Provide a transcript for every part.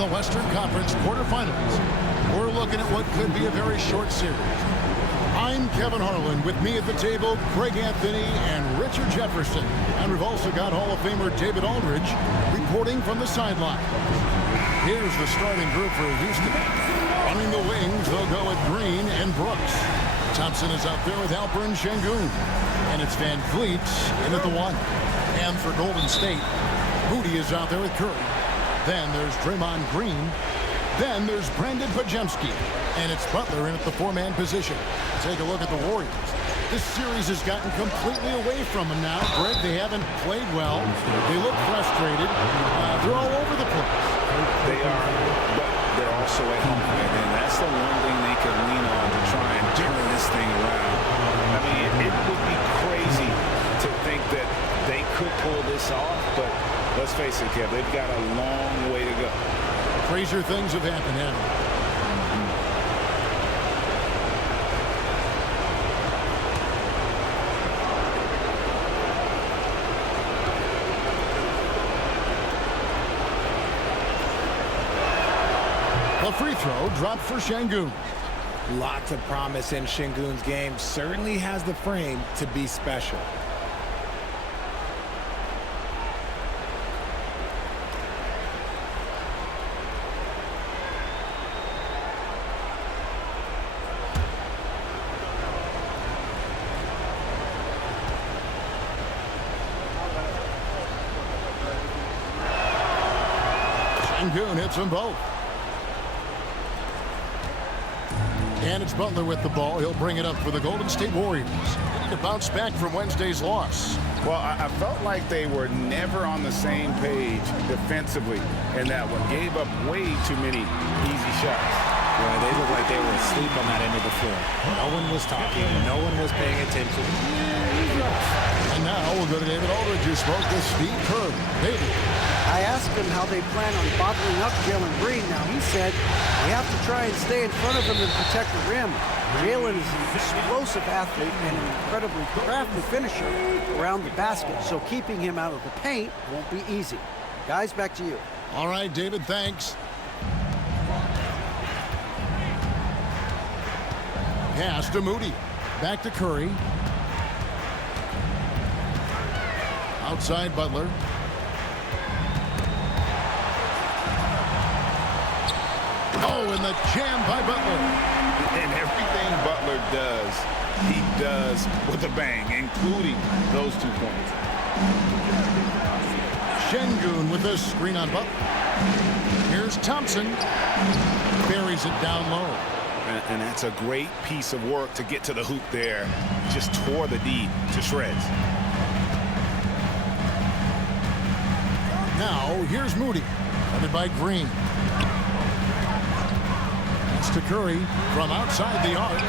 the Western Conference quarterfinals. We're looking at what could be a very short series. I'm Kevin Harlan. With me at the table, Greg Anthony and Richard Jefferson. And we've also got Hall of Famer David Aldridge reporting from the sideline. Here's the starting group for Houston. Running the wings, they'll go with Green and Brooks. Thompson is out there with Alperen Sengun. And it's Van Vliet in at the 1. And for Golden State, Moody is out there with Curry. Then there's Draymond Green. Then there's Brandon Pajemski. And it's Butler in at the 4-man position. Take a look at the Warriors. This series has gotten completely away from them now. Greg, they haven't played well. They look frustrated. They're all over the place. They are, but they're also at home. And that's the one thing they can lean on to try and turn this thing around. I mean, it would be crazy to think that they could pull this off, but let's face it, Kev, they've got a long way to go. Crazier things have happened, haven't they? The free throw dropped for Sengun. Lots of promise in Sengun's game. Certainly has the frame to be special. Sengun hits them both. And it's Butler with the ball. He'll bring it up for the Golden State Warriors. They need to bounce back from Wednesday's loss. Well, I felt like they were never on the same page defensively in that one. Gave up way too many easy shots. Well, they looked like they were asleep on that end of the floor. No one was talking. No one was paying attention. And now we'll go to David Aldridge, who spoke with Steve Kerr. David. I asked him how they plan on bottling up Jalen Green. Now, he said we have to try and stay in front of him and protect the rim. Jalen is an explosive athlete and an incredibly crafty finisher around the basket, so keeping him out of the paint won't be easy. Guys, back to you. All right, David, thanks. Pass to Moody. Back to Curry. Outside Butler. Oh, and the jam by Butler. And everything Butler does, he does with a bang, including those 2 points. Sengun with a screen on Butler. Here's Thompson. Buries it down low. And that's a great piece of work to get to the hoop there. Just tore the D to shreds. Now, here's Moody. Headed by Green. It's to Curry from outside the arc.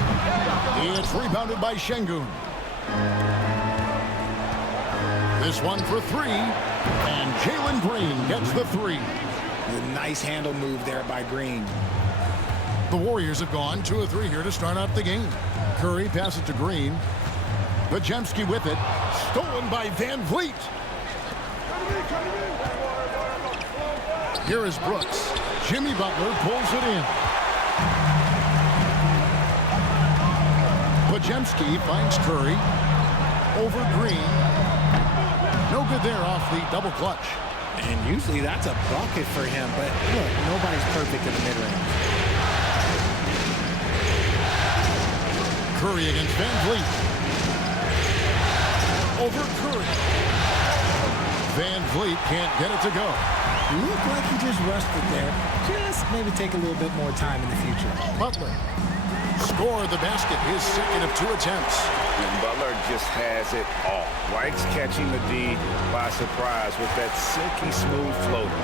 It's rebounded by Sengun. This one for 3. And Jalen Green gets the 3. A nice handle move there by Green. The Warriors have gone 2 of 3 here to start out the game. Curry passes to Green. Pajemski with it. Stolen by Van Vliet. Here is Brooks. Jimmy Butler pulls it in. Pajemski finds Curry. Over Green. No good there off the double clutch. And usually that's a bucket for him, but look, nobody's perfect in the mid-range. Curry against Van Vliet. Over Curry. Van Vliet can't get it to go. Looked like he just rushed it there. Just maybe take a little bit more time in the future. Butler scored the basket, his second of 2 attempts. And Butler just has it all. Likes catching the D by surprise with that silky smooth floater.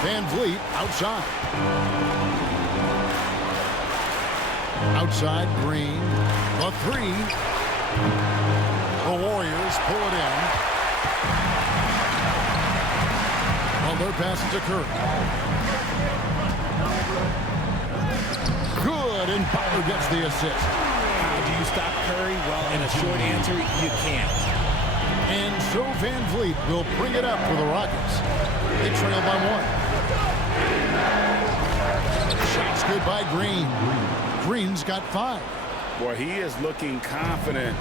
Van Vliet outside. Outside Green. The 3. The Warriors pull it in. Butler passes to Curry. Good, and Butler gets the assist. How do you stop Curry? Well, in a short answer, you can't. And so Van Vliet will bring it up for the Rockets. They trail by 1. Shot's good by Green. Green's got 5. Boy, he is looking confident.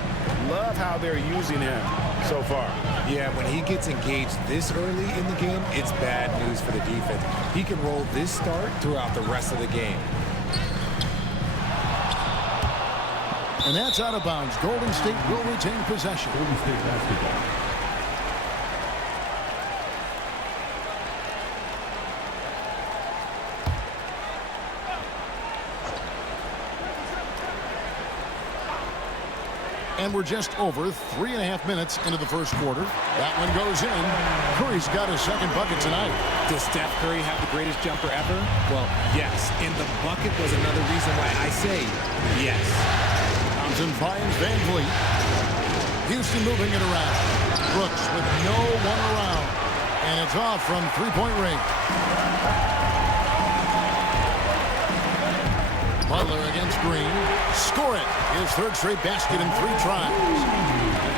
Love how they're using him so far. Yeah, when he gets engaged this early in the game, it's bad news for the defense. He can roll this start throughout the rest of the game. And that's out of bounds. Golden State will retain possession. Golden State basketball. And we're just over 3.5 minutes into the first quarter. That one goes in. Curry's got his second bucket tonight. Does Steph Curry have the greatest jumper ever? Well, yes. And the bucket was another reason why I say yes. Thompson finds Van Vliet. Houston moving it around. Brooks with no one around. And it's off from three-point range. Butler against Green. Score it. His third straight basket in 3 tries.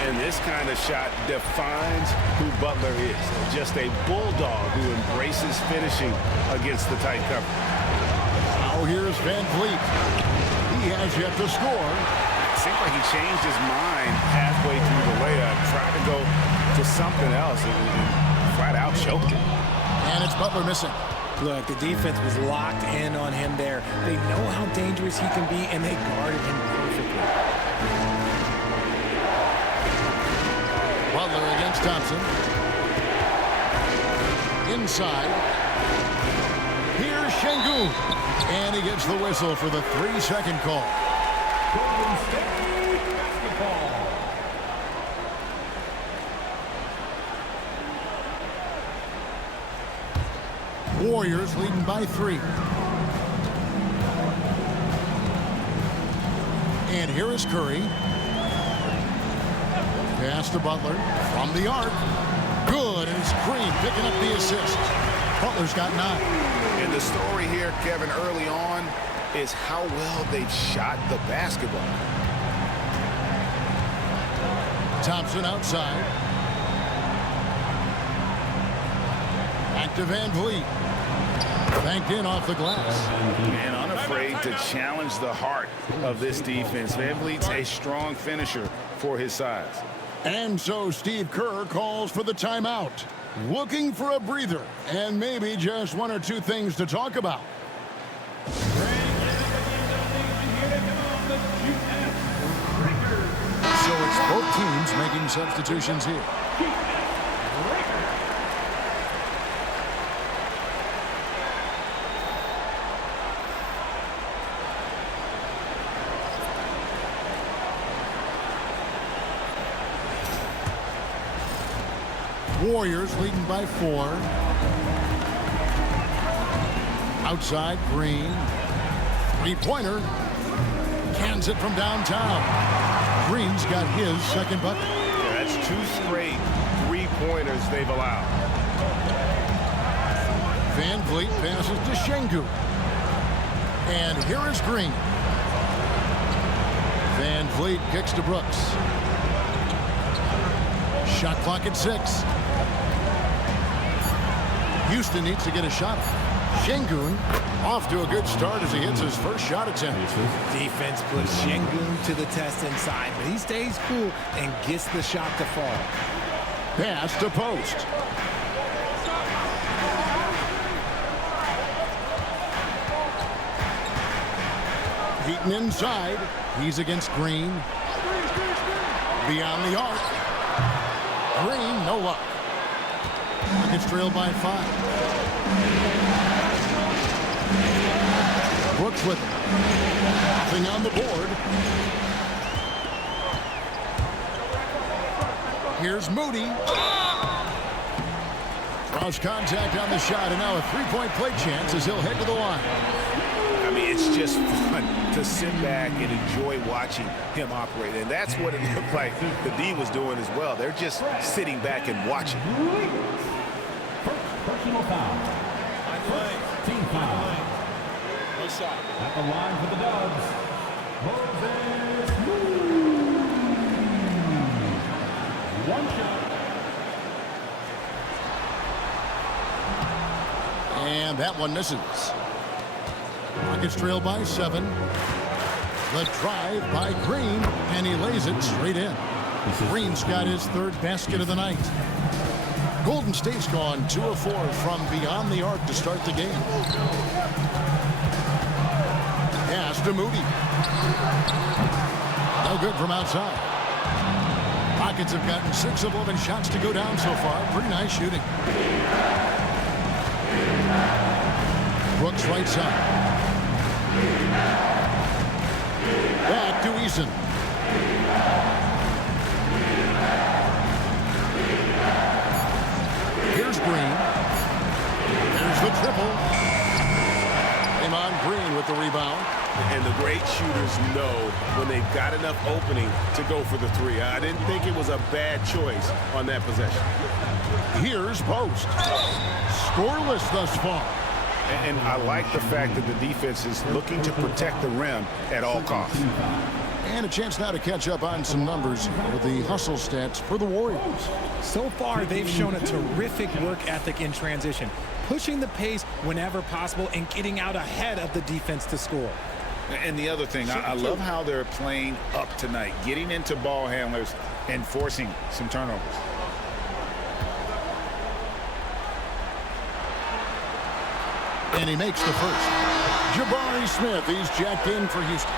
And this kind of shot defines who Butler is. Just a bulldog who embraces finishing against the tight cover. Now here's Van Vliet. He has yet to score. It seemed like he changed his mind halfway through the layup, tried to go to something else, and flat out choked it. And it's Butler missing. Look, the defense was locked in on him there. They know how dangerous he can be, and they guarded him perfectly. Butler against Thompson. Inside. Here's Şengün. And he gets the whistle for the 3-second call. Golden State basketball. Warriors leading by 3. And here is Curry. Pass to Butler from the arc. Good, and it's Green picking up the assist. Butler's got 9. And the story here, Kevin, early on is how well they've shot the basketball. Thompson outside. Back to Van Vliet. Banked in off the glass. And unafraid to challenge the heart of this defense. Van Vliet's a strong finisher for his size. And so Steve Kerr calls for the timeout. Looking for a breather and maybe just 1 or 2 things to talk about. So it's both teams making substitutions here. Warriors leading by 4. Outside, Green. 3-pointer. Cans it from downtown. Green's got his second bucket. Yeah, that's 2 straight 3-pointers they've allowed. Van Vliet passes to Şengün. And here is Green. Van Vliet kicks to Brooks. Shot clock at 6. Houston needs to get a shot off. Şengün off to a good start as he hits his first shot attempt. Defense puts Şengün to the test inside, but he stays cool and gets the shot to fall. Pass to post. Heaton inside. He's against Green. Beyond the arc. Green, no luck. Gets trailed by 5. Brooks with it. Nothing on the board. Here's Moody. Cross contact on the shot, and now a 3-point play chance as he'll head to the line. I mean, it's just fun to sit back and enjoy watching him operate. And that's what it looked like the D was doing as well. They're just sitting back and watching. Personal foul. Team foul. Good shot. At the line for the Dubs. Moses. 1 shot. And that one misses. Rockets trail by 7. The drive by Green, and he lays it straight in. Green's got his 3rd basket of the night. Golden State's gone 2 of 4 from beyond the arc to start the game. Pass to Moody. No good from outside. Rockets have gotten 6 of 11 shots to go down so far. Pretty nice shooting. Brooks right side. Back to Eason. Here's Green. There's the triple. Draymond Green with the rebound. And the great shooters know when they've got enough opening to go for the 3. I didn't think it was a bad choice on that possession. Here's Post. Scoreless thus far. And I like the fact that the defense is looking to protect the rim at all costs. And a chance now to catch up on some numbers with the hustle stats for the Warriors. So far, they've shown a terrific work ethic in transition, pushing the pace whenever possible and getting out ahead of the defense to score. And the other thing, I love how they're playing up tonight, getting into ball handlers and forcing some turnovers. And he makes the first. Jabari Smith, he's jacked in for Houston.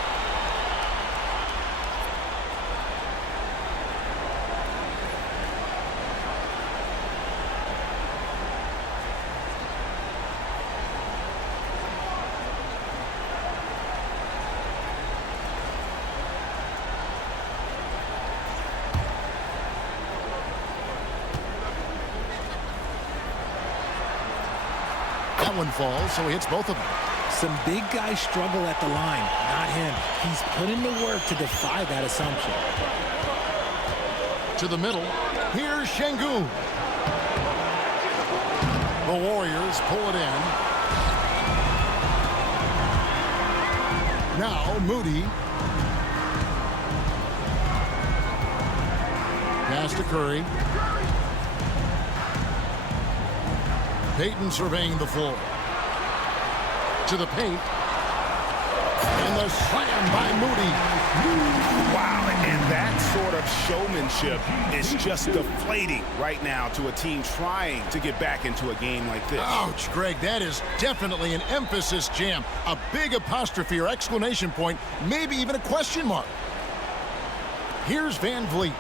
That one falls, so he hits both of them. Some big guys struggle at the line, not him. He's put in the work to defy that assumption. To the middle, here's Şengün. The Warriors pull it in. Now Moody. Pass to Curry. Payton surveying the floor. To the paint. And the slam by Moody. Wow, and that sort of showmanship is just deflating right now to a team trying to get back into a game like this. Ouch, Greg, that is definitely an emphasis jam. A big apostrophe or exclamation point, maybe even a question mark. Here's Van Vliet.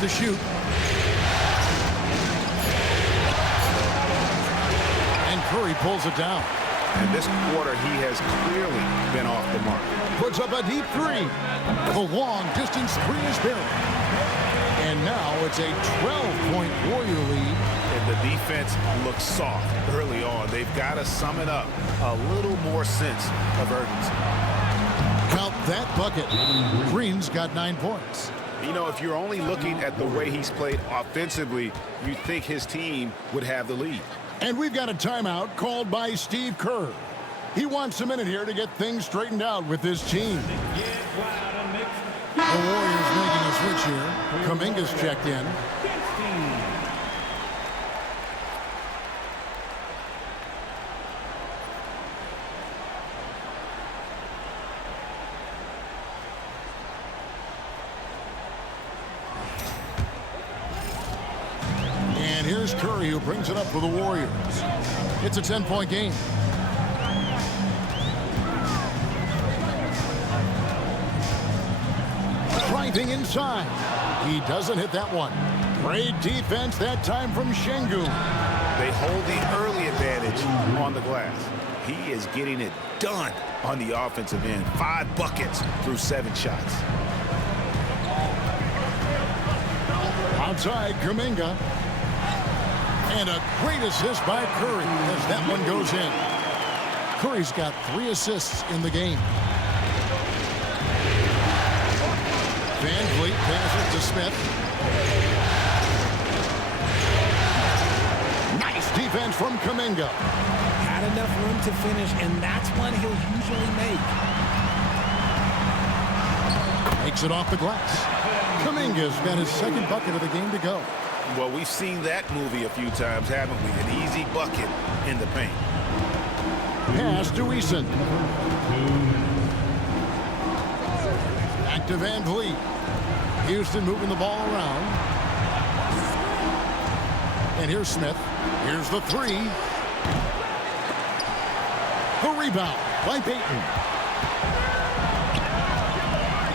To shoot. And Curry pulls it down. And this quarter, he has clearly been off the mark. Puts up a deep 3. The long distance 3 is buried. And now it's a 12-point Warrior lead. And the defense looks soft early on. They've got to sum it up. A little more sense of urgency. Count that bucket. Green's got 9 points. You know, if you're only looking at the way he's played offensively, you'd think his team would have the lead. And we've got a timeout called by Steve Kerr. He wants a minute here to get things straightened out with his team. The Warriors making a switch here. Kuminga's checked in. Here's Curry, who brings it up for the Warriors. It's a 10-point game. Driving inside. He doesn't hit that one. Great defense that time from Şengün. They hold the early advantage on the glass. He is getting it done on the offensive end. 5 buckets through 7 shots. Outside, Kuminga. And a great assist by Curry as that one goes in. Curry's got 3 assists in the game. Van Vliet passes to Smith. Nice defense from Kuminga. Had enough room to finish, and that's one he'll usually make. Makes it off the glass. Kuminga's got his second bucket of the game to go. Well, we've seen that movie a few times, haven't we? An easy bucket in the paint. Pass to Eason. Back to Van Vliet. Houston moving the ball around. And here's Smith. Here's the three. The rebound by Payton.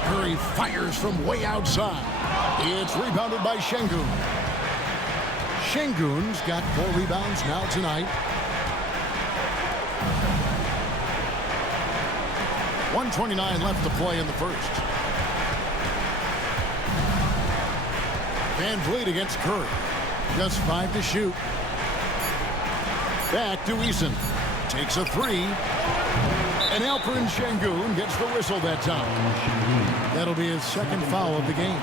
Curry fires from way outside. It's rebounded by Şengün. Şengün's got 4 rebounds now tonight. 1:29 left to play in the first. Van Vliet against Curry. Just 5 to shoot. Back to Eason. Takes a 3. And Alperen Şengün gets the whistle that time. That'll be his second foul of the game.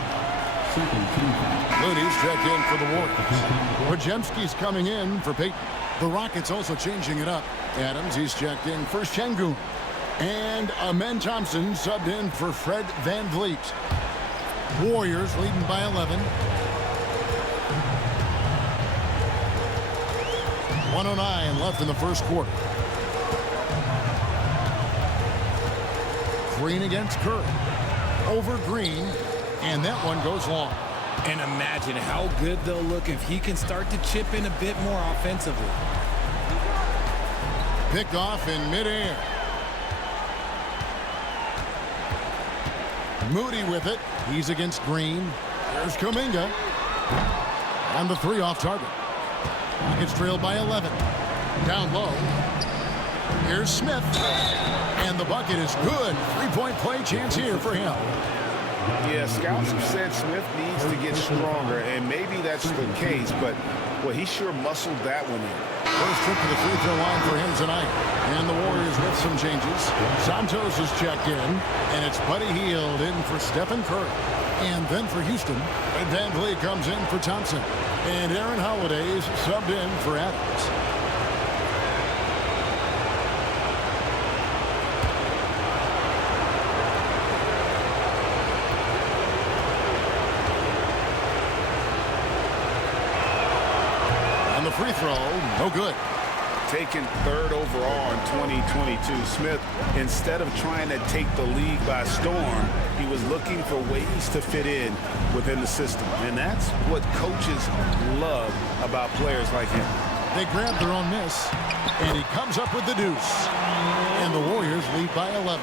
Looney's checked in for the Warriors. Podziemski's coming in for Payton. The Rockets also changing it up. Adams, he's checked in for Şengün. And Amen Thompson subbed in for Fred Van Vliet. Warriors leading by 11. 1:09 left in the first quarter. Green against Curry. Over Green. And that one goes long. And imagine how good they'll look if he can start to chip in a bit more offensively. Picked off in midair. Moody with it. He's against Green. There's Kuminga. On the 3 off target. Rockets trailed by 11. Down low. Here's Smith. And the bucket is good. 3-point play chance here for him. Yeah, scouts have said Smith needs to get stronger, and maybe that's the case, but, well, he sure muscled that one in. First trip to the free throw line for him tonight. And the Warriors with some changes. Santos is checked in, and it's Buddy Hield in for Stephen Curry. And then for Houston, Van Vliet comes in for Thompson. And Aaron Holiday's subbed in for Adams. Free throw, no good. Taken 3rd overall in 2022, Smith, instead of trying to take the league by storm, he was looking for ways to fit in within the system. And that's what coaches love about players like him. They grab their own miss, and he comes up with the deuce. And the Warriors lead by 11.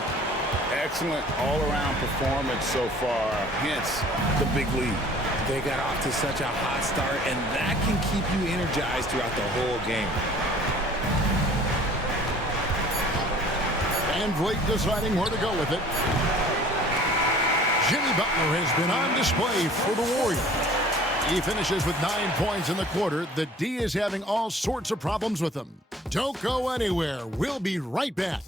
Excellent all-around performance so far, hence the big lead. They got off to such a hot start, and that can keep you energized throughout the whole game. Van Vliet deciding where to go with it. Jimmy Butler has been on display for the Warriors. He finishes with 9 points in the quarter. The D is having all sorts of problems with him. Don't go anywhere. We'll be right back.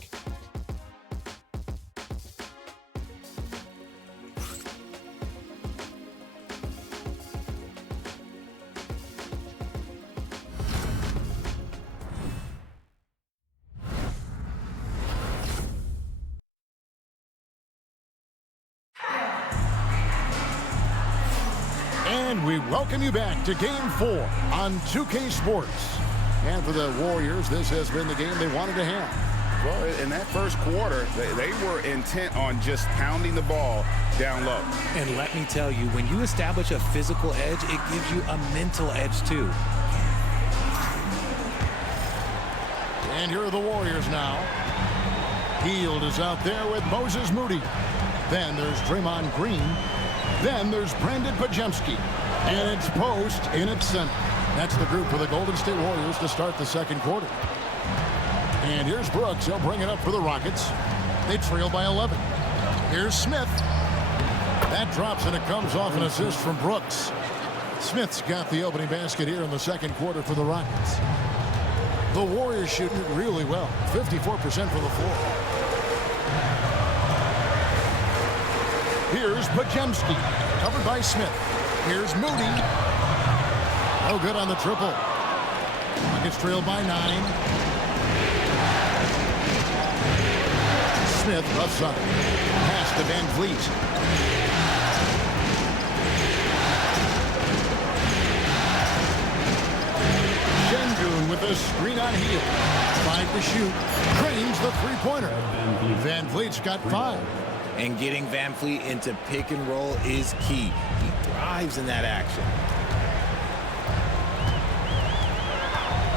And we welcome you back to Game 4 on 2K Sports. And for the Warriors, this has been the game they wanted to have. Well, in that first quarter, they were intent on just pounding the ball down low. And let me tell you, when you establish a physical edge, it gives you a mental edge too. And here are the Warriors now. Hield is out there with Moses Moody. Then there's Draymond Green. Then there's Brandon Podziemski. And it's Post in its center. That's the group for the Golden State Warriors to start the second quarter. And here's Brooks. He'll bring it up for the Rockets. They trail by 11. Here's Smith. That drops, and it comes off an assist from Brooks. Smith's got the opening basket here in the second quarter for the Rockets. The Warriors shooting it really well. 54% from the floor. Here's Podziemski, covered by Smith. Here's Moody. No good on the triple. Rockets trail by 9. Smith, left side. Pass to Van Vliet. Şengün with a screen on heel. 5 to shoot. Drains the three-pointer. Van Vliet's got 5. And getting Van Vliet into pick and roll is key. He thrives in that action.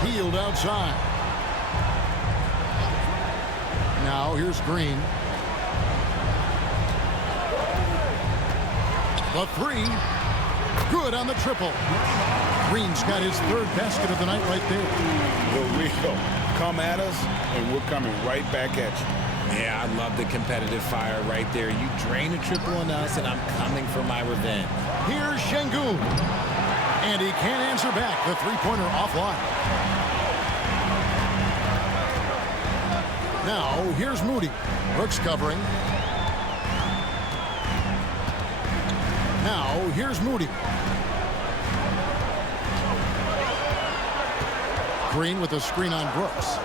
Healed outside. Now here's Green. The 3. Good on the triple. Green's got his 3rd basket of the night right there. The real. Come at us, and we're coming right back at you. Yeah, I love the competitive fire right there. You drain a triple on us, and I'm coming for my revenge. Here's Şengün. And he can't answer back. The three-pointer offline. Now, here's Moody. Brooks covering. Now, here's Moody. Green with a screen on Brooks.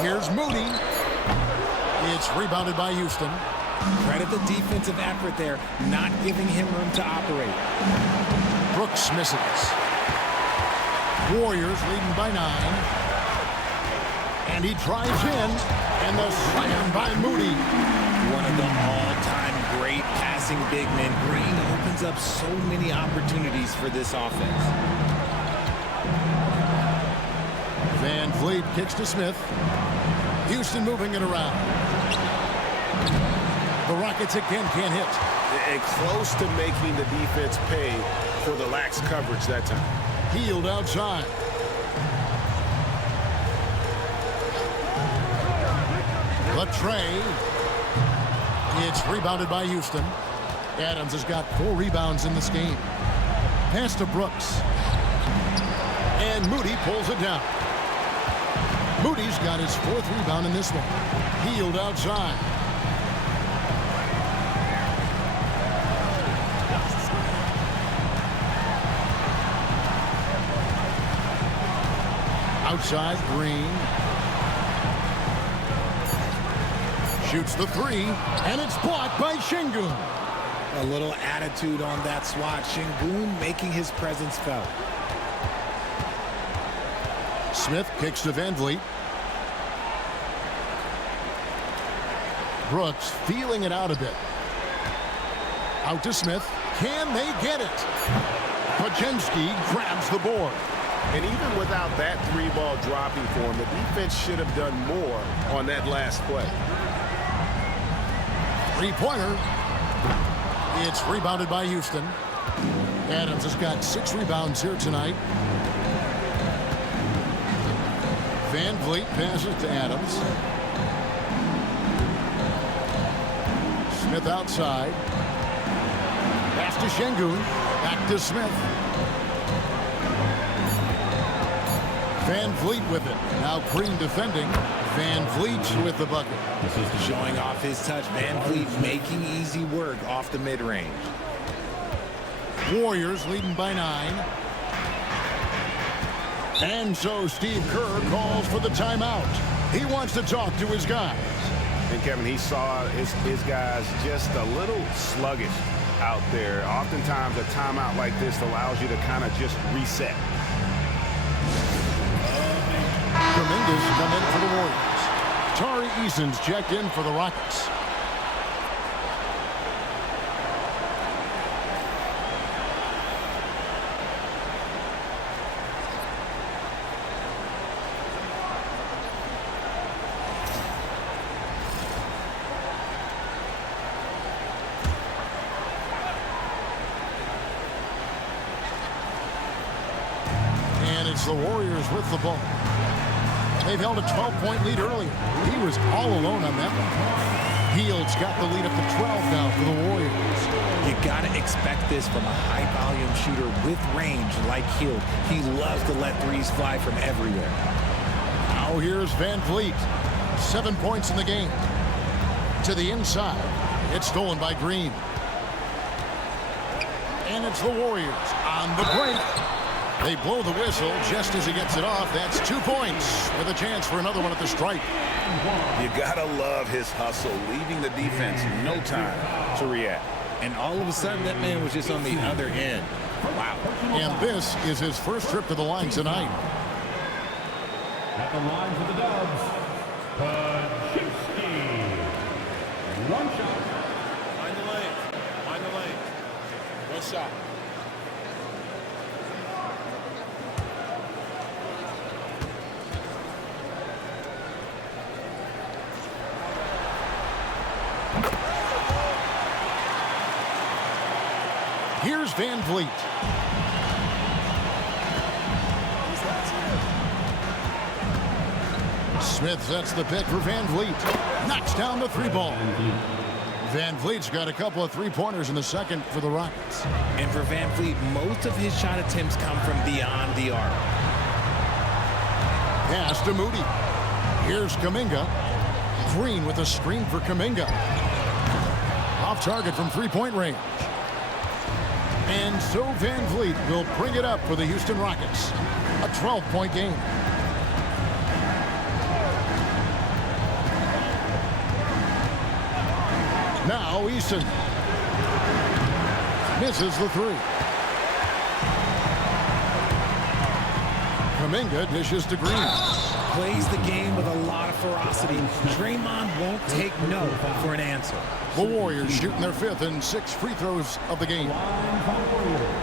Here's Moody. It's rebounded by Houston. Credit the defensive effort there, not giving him room to operate. Brooks misses. Warriors leading by 9. And he drives in. And the slam by Moody. One of the all-time great passing big men. Green opens up so many opportunities for this offense. Van Vliet kicks to Smith. Houston moving it around. The Rockets again can't hit. And close to making the defense pay for the lax coverage that time. Healed outside. Latrey. It's rebounded by Houston. Adams has got 4 rebounds in this game. Pass to Brooks. And Moody pulls it down. Moody's got his 4th rebound in this one. Healed outside. Outside, Green. Shoots the 3, and it's blocked by Şengün. A little attitude on that swat. Şengün making his presence felt. Smith kicks to Van Vliet. Brooks feeling it out a bit. Out to Smith. Can they get it? Pajinski grabs the board. And even without that 3-ball dropping for him, the defense should have done more on that last play. 3-pointer. It's rebounded by Houston. Adams has got 6 rebounds here tonight. Van Vliet passes to Adams. Smith outside. Pass to Şengün. Back to Smith. Van Vliet with it. Now Green defending. Van Vliet with the bucket. Showing off his touch. Van Vliet making easy work off the mid-range. Warriors leading by 9. And so Steve Kerr calls for the timeout. He wants to talk to his guys. And Kevin, he saw his guys just a little sluggish out there. Oftentimes a timeout like this allows you to kind of just reset. Dominguez come in for the Warriors. Tari Eason's checked in for the Rockets. And it's the Warriors with the ball. They've held a 12-point lead earlier. He was all alone on that one. Hield's got the lead up to 12 now for the Warriors. You got to expect this from a high-volume shooter with range like Hield. He loves to let threes fly from everywhere. Now here's Van Vliet. 7 points in the game. To the inside. It's stolen by Green. And it's the Warriors on the break. They blow the whistle just as he gets it off. That's 2 points with a chance for another one at the stripe. You gotta love his hustle, leaving the defense no time to react. And all of a sudden, that man was just on the other end. Wow. And this is his first trip to the line tonight. At the line for the Dubs, Paczynski. One shot. Find the lane. Find the lane. One shot. Here's Van Vliet. Smith sets the pick for Van Vliet. Knocks down the three ball. Van Vliet's got a couple of three-pointers in the second for the Rockets. And for Van Vliet, most of his shot attempts come from beyond the arc. Pass to Moody. Here's Kuminga. Green with a screen for Kuminga. Off target from three-point range. And so Van Vliet will bring it up for the Houston Rockets. A 12-point game. Now Eason. Misses the three. Kuminga dishes to Green. Plays the game with a lot of ferocity. Draymond won't take no for an answer. The Warriors shooting their fifth and 6 free throws of the game. Line for the Warriors,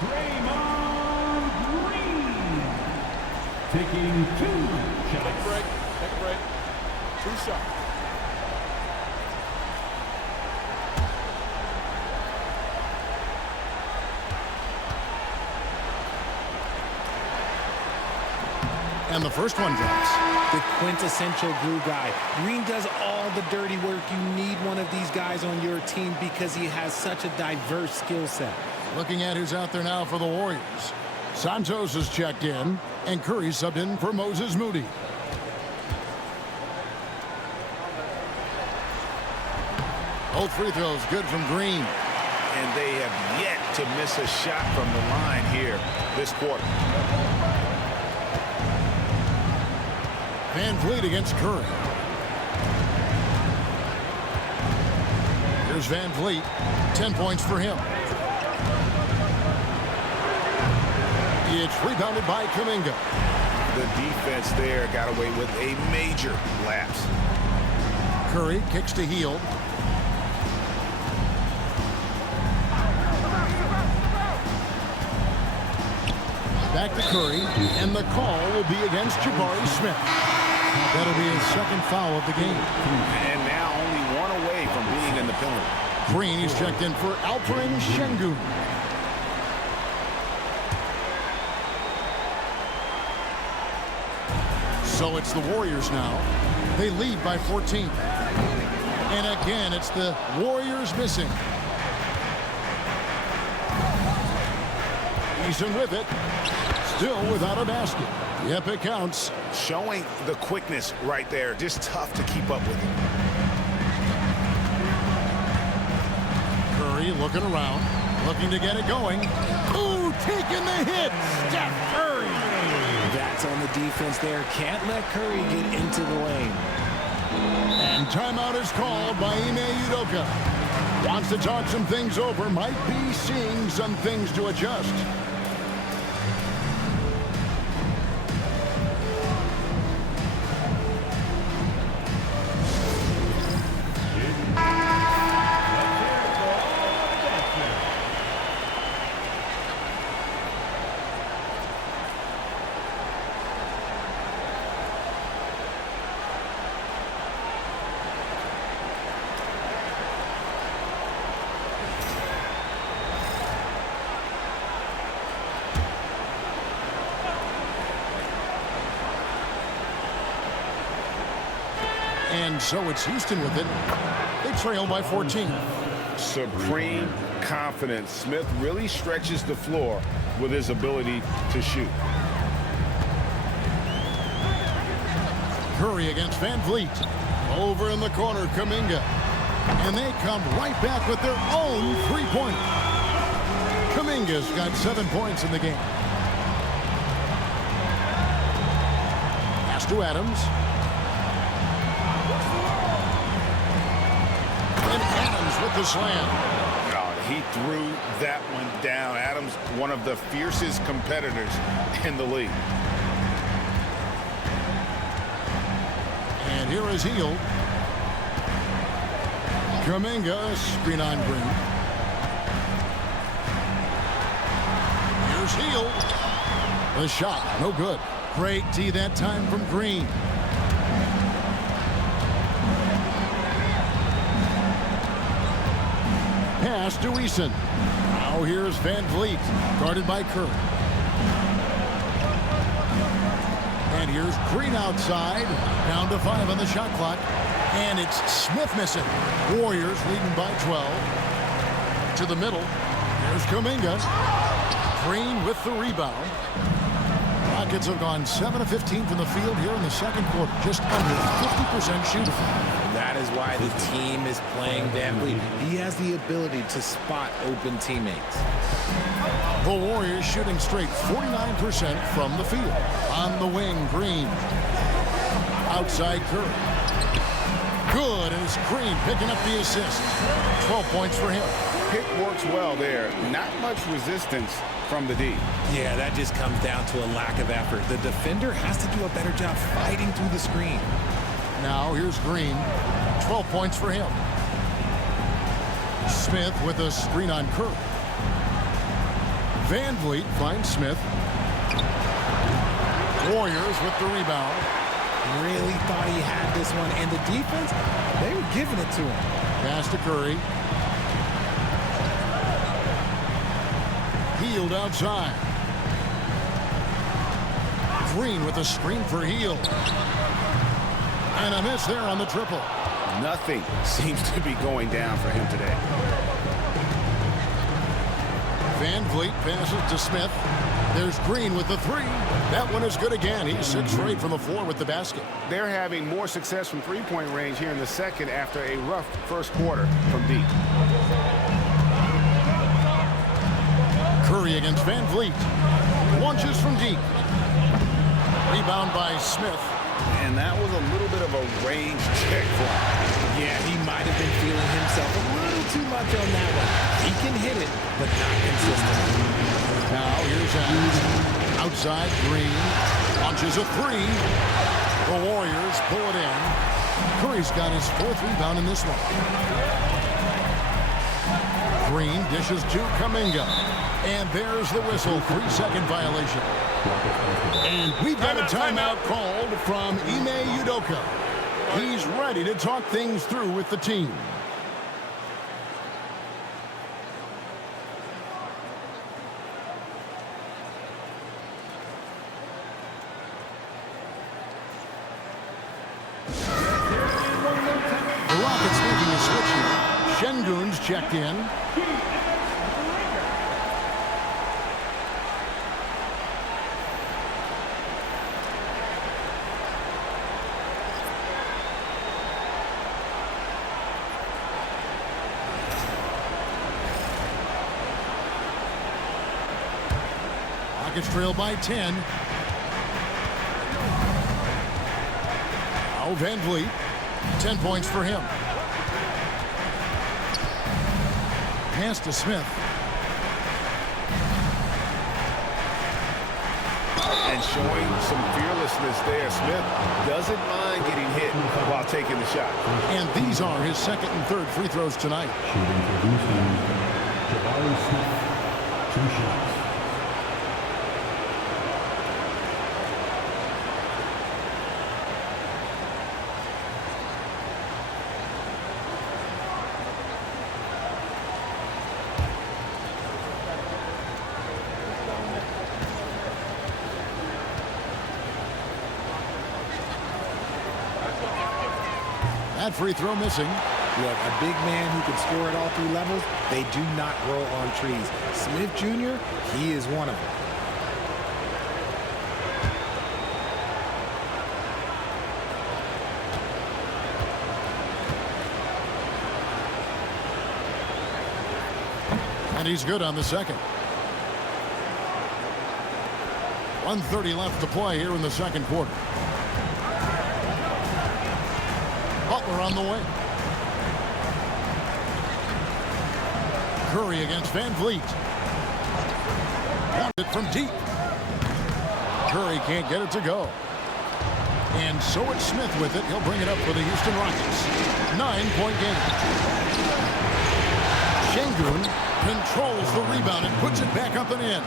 Draymond Green. Taking 2 shots. Take a break. Take a break. 2 shots. And the first one drops. The quintessential glue guy. Green does all the dirty work. You need one of these guys on your team because he has such a diverse skill set. Looking at who's out there now for the Warriors. Santos is checked in, and Curry subbed in for Moses Moody. Both free throws good from Green. And they have yet to miss a shot from the line here this quarter. Van Vliet against Curry. Here's Van Vliet. 10 points for him. It's rebounded by Kuminga. The defense there got away with a major lapse. Curry kicks to Hield. Back to Curry, and the call will be against Jabari Smith. That'll be his second foul of the game. And now only one away from being in the penalty. Green is checked in for Alperen Şengün. So it's the Warriors now. They lead by 14. And again, it's the Warriors missing. Eason with it. Still without a basket. Yep, it counts. Showing the quickness right there. Just tough to keep up with it. Curry looking around. Looking to get it going. Ooh, taking the hit. Steph Curry. That's on the defense there. Can't let Curry get into the lane. And timeout is called by Ime Udoka. Wants to talk some things over. Might be seeing some things to adjust. And so it's Houston with it. They trail by 14. Supreme confidence. Smith really stretches the floor with his ability to shoot. Curry against Van Vliet. Over in the corner, Kuminga. And they come right back with their own three-pointer. Kuminga's got 7 points in the game. to Adams. And Adams with the slam. God, he threw that one down. Adams, one of the fiercest competitors in the league. And here is Hield. Kuminga, screen on Green. Here's Hield. The shot, no good. Great D that time from Green. Pass to Eason. Now here's Van Vliet, guarded by Curry. And here's Green outside, down to 5 on the shot clock. And it's Smith missing. Warriors leading by 12. To the middle. Here's Kuminga. Green with the rebound. Rockets have gone 7 of 15 from the field here in the second quarter. Just under 50% shooting. That is why the team is playing Van Vliet. He has the ability to spot open teammates. The Warriors shooting straight 49% from the field. On the wing, Green. Outside Curry. Good, and it's Green picking up the assist. 12 points for him. Pick works well there. Not much resistance from the D. Yeah, that just comes down to a lack of effort. The defender has to do a better job fighting through the screen. Now here's Green. 12 points for him. Smith with a screen on Curry. Van Vliet finds Smith. Warriors with the rebound. Really thought he had this one, and the defense, they were giving it to him. Pass to Curry. Hield outside. Green with a screen for Hield. And a miss there on the triple. Nothing seems to be going down for him today. Van Vliet passes to Smith. There's Green with the three. That one is good again. He's 6 for 8 from the floor with the basket. They're having more success from three-point range here in the second after a rough first quarter from deep. Curry against Van Vliet. Launches from deep. Rebound by Smith. And that was a little bit of a range check for him. Yeah, he might have been feeling himself a little too much on that one. He can hit it, but not consistently. Now here's Adams. Outside Green. Launches a three. The Warriors pull it in. Curry's got his 4th rebound in this one. Green dishes to Kuminga. And there's the whistle. 3-second violation. And we've got a timeout called from Ime Udoka. He's ready to talk things through with the team. The Rockets making a switch here. Şengün's checked in. Rockets trail by 10. Now Van Vliet. 10 points for him. Pass to Smith. And showing some fearlessness there. Smith doesn't mind getting hit while taking the shot. And these are his 2nd and 3rd free throws tonight. Shooting for Houston, Jabari Smith, 2 shots. That free throw missing. Look, a big man who can score at all 3 levels, they do not grow on trees. Smith Jr., he is one of them. And he's good on the second. 1:30 left to play here in the second quarter. Butler on the wing. Curry against Van Vliet. Wants it from deep. Curry can't get it to go. And so it's Smith with it. He'll bring it up for the Houston Rockets. 9-point game. Şengün controls the rebound and puts it back up and in.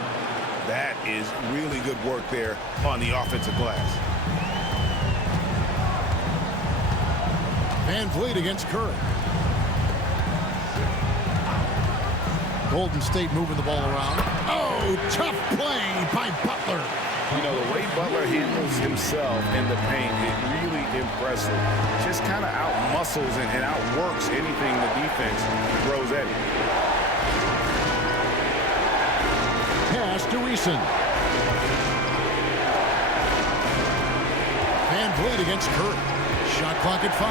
That is really good work there on the offensive glass. Van Vliet against Curry. Golden State moving the ball around. Oh, tough play by Butler. You know, the way Butler handles himself in the paint is really impressive. Just kind of out-muscles and outworks anything the defense throws at him. Pass to Reason. Van Vliet against Curry. Shot clock at 5.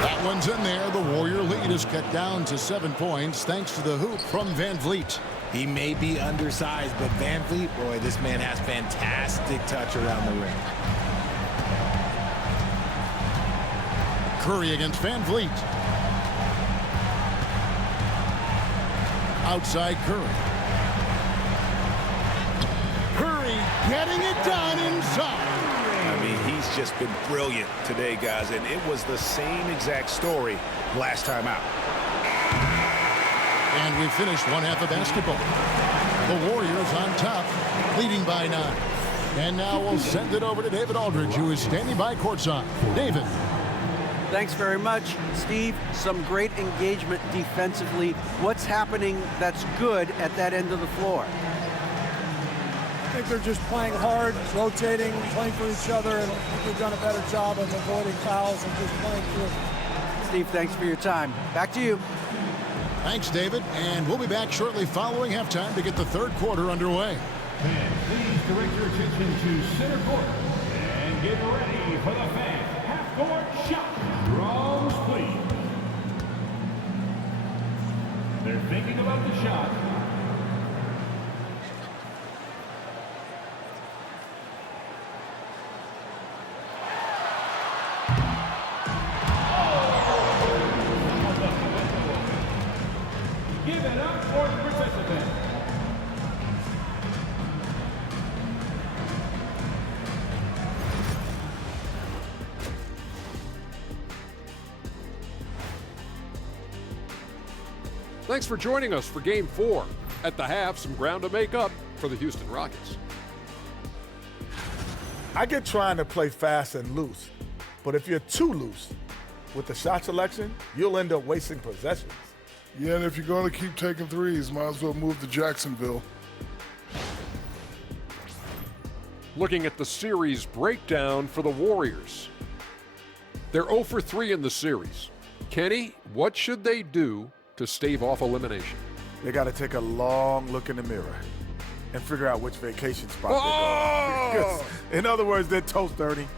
That one's in there. The Warrior lead is cut down to 7 points thanks to the hoop from Van Vliet. He may be undersized, but Van Vliet, boy, this man has fantastic touch around the rim. Curry against Van Vliet. Outside Curry. Curry getting it done inside. I mean, he's just been brilliant today, guys, and it was the same exact story last time out. And we finished one half of basketball. The Warriors on top, leading by 9. And now we'll send it over to David Aldridge, who is standing by courtside. David. Thanks very much, Steve. Some great engagement defensively. What's happening that's good at that end of the floor? I think they're just playing hard, rotating, playing for each other, and I think they've done a better job of avoiding fouls and just playing through. Steve, thanks for your time. Back to you. Thanks, David. And we'll be back shortly following halftime to get the third quarter underway. And please direct your attention to center court and get ready for the fan half-court shot. Drums, please. They're thinking about the shot. Give it up for the participant. Thanks for joining us for Game 4. At the half, some ground to make up for the Houston Rockets. I get trying to play fast and loose, but if you're too loose with the shot selection, you'll end up wasting possessions. Yeah, and if you're going to keep taking threes, might as well move to Jacksonville. Looking at the series breakdown for the Warriors. They're 0 for 3 in the series. Kenny, what should they do to stave off elimination? They got to take a long look in the mirror and figure out which vacation spot they're going. In other words, they're toast dirty.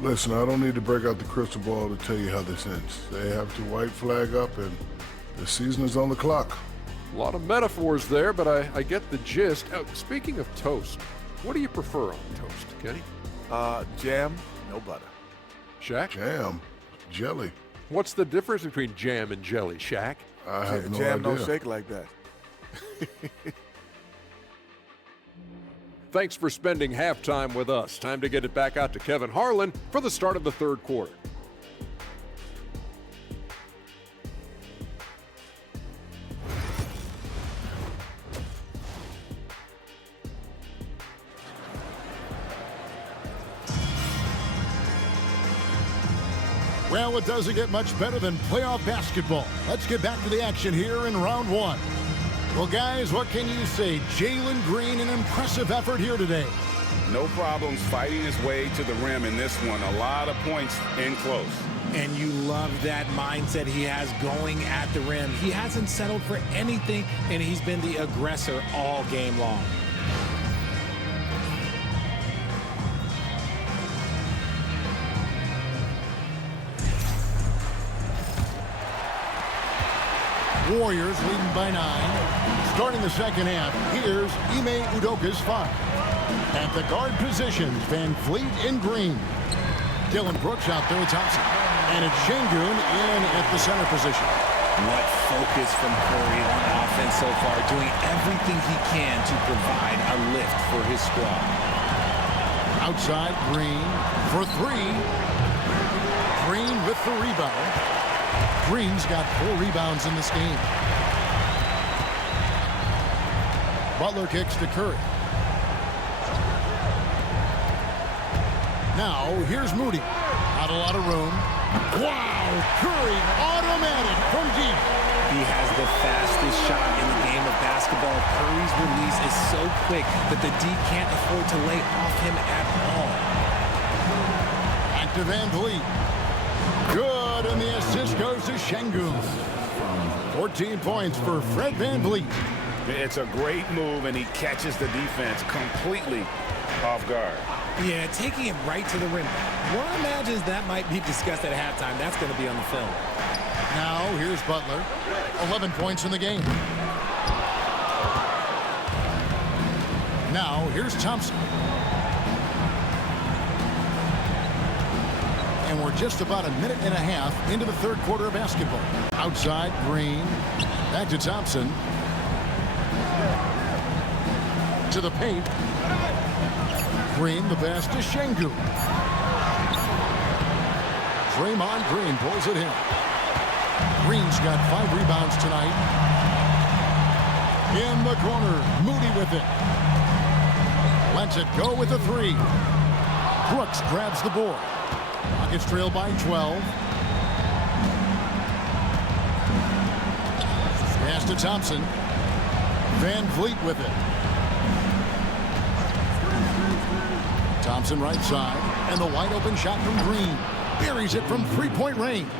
Listen, I don't need to break out the crystal ball to tell you how this ends. They have to white flag up, and the season is on the clock. A lot of metaphors there, but I get the gist. Speaking of toast, what do you prefer on toast, Kenny? Jam, no butter. Shaq? Jam, jelly. What's the difference between jam and jelly, Shaq? I have no Jam idea. don't shake like that. Thanks for spending halftime with us. Time to get it back out to Kevin Harlan for the start of the third quarter. Well, it doesn't get much better than playoff basketball. Let's get back to the action here in round 1. Well, guys, what can you say? Jalen Green, an impressive effort here today. No problems fighting his way to the rim in this one. A lot of points in close. And you love that mindset he has going at the rim. He hasn't settled for anything, and he's been the aggressor all game long. Warriors leading by 9. Starting the second half, here's Ime Udoka's 5. At the guard positions, Van Vliet in green. Dylan Brooks out there with Thompson. And it's Şengün in at the center position. What focus from Curry on offense so far, doing everything he can to provide a lift for his squad. Outside, Green for three. Green with the rebound. Green's got 4 rebounds in this game. Butler kicks to Curry. Now, here's Moody. Not a lot of room. Wow! Curry, automatic from deep. He has the fastest shot in the game of basketball. Curry's release is so quick that the D can't afford to lay off him at all. Back to Van Vliet. Good, and the assist goes to Şengün. 14 points for Fred Van Vliet. It's a great move, and he catches the defense completely off guard. Yeah, taking it right to the rim. One imagines that might be discussed at halftime. That's going to be on the film. Now, here's Butler. 11 points in the game. Now, here's Thompson. And we're just about a minute and a half into the third quarter of basketball. Outside, Green. Back to Thompson. To the paint. Green, the pass to Şengün. Draymond Green pulls it in. Green's got 5 rebounds tonight. In the corner, Moody with it. Lets it go with a 3. Brooks grabs the board. Rockets trail by 12. Pass to Thompson. Van Vliet with it. Thompson right side, and the wide open shot from Green. Buries it from 3-point range.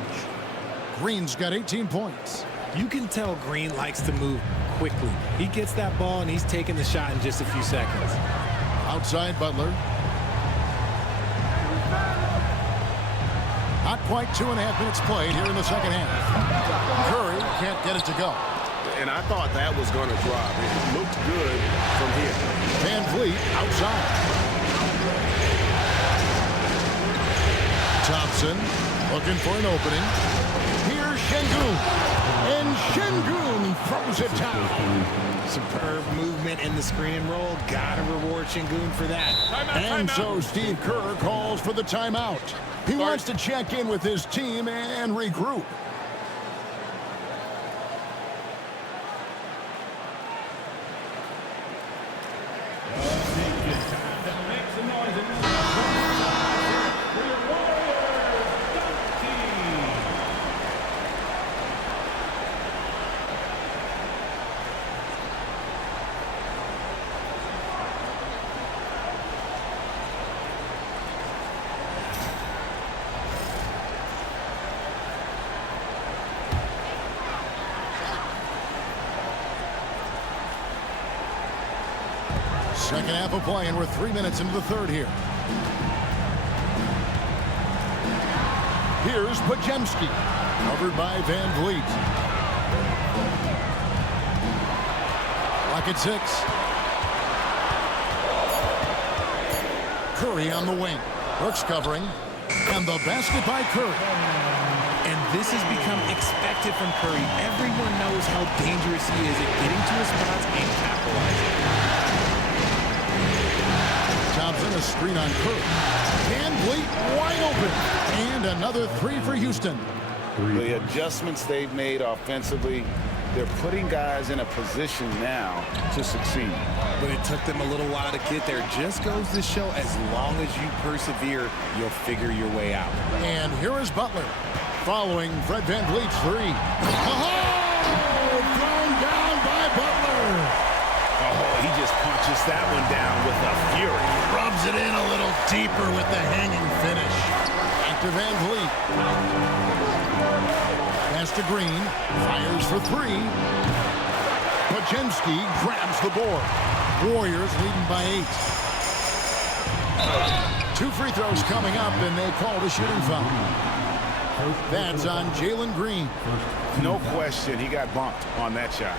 Green's got 18 points. You can tell Green likes to move quickly. He gets that ball, and he's taking the shot in just a few seconds. Outside Butler. Not quite 2.5 minutes played here in the second half. Curry can't get it to go. And I thought that was going to drop. It looked good from here. Van Vliet outside. Thompson looking for an opening. Here's Şengün. And Şengün throws it down. Superb movement in the screen and roll. Gotta reward Şengün for that. And so Steve Kerr calls for the timeout. He wants to check in with his team and regroup. Second half of play, and we're 3 minutes into the third here. Here's Podziemski, covered by Van Vliet. Rocket 6. Curry on the wing. Brooks covering. And the basket by Curry. And this has become expected from Curry. Everyone knows how dangerous he is at getting to his spots and capitalizing. Thompson, a screen on Curry. Van Vliet wide open. And another 3 for Houston. The adjustments they've made offensively, they're putting guys in a position now to succeed. But it took them a little while to get there. Just goes to show, as long as you persevere, you'll figure your way out. And here is Butler, following Fred Van Vliet's 3. Oh! Thrown down by Butler. Oh, he just punches that one down with a fury. Rubs it in a little deeper with the hanging finish. Back to Van Vliet. Pass to Green. Fires for 3. Podziemski grabs the board. Warriors leading by 8. 2 free throws coming up, and they call the shooting foul. That's on Jalen Green. No question, he got bumped on that shot.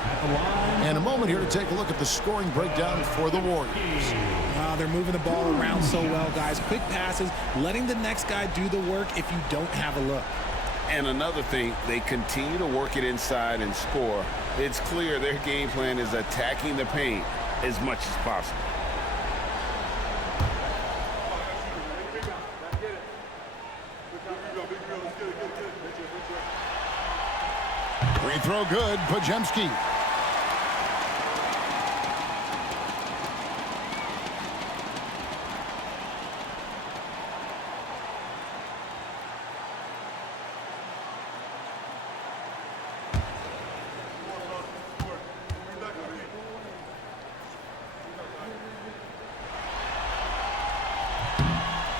And a moment here to take a look at the scoring breakdown for the Warriors. They're moving the ball around so well, guys. Quick passes, letting the next guy do the work if you don't have a look. And another thing, they continue to work it inside and score. It's clear their game plan is attacking the paint as much as possible. Free throw good, Pajemski.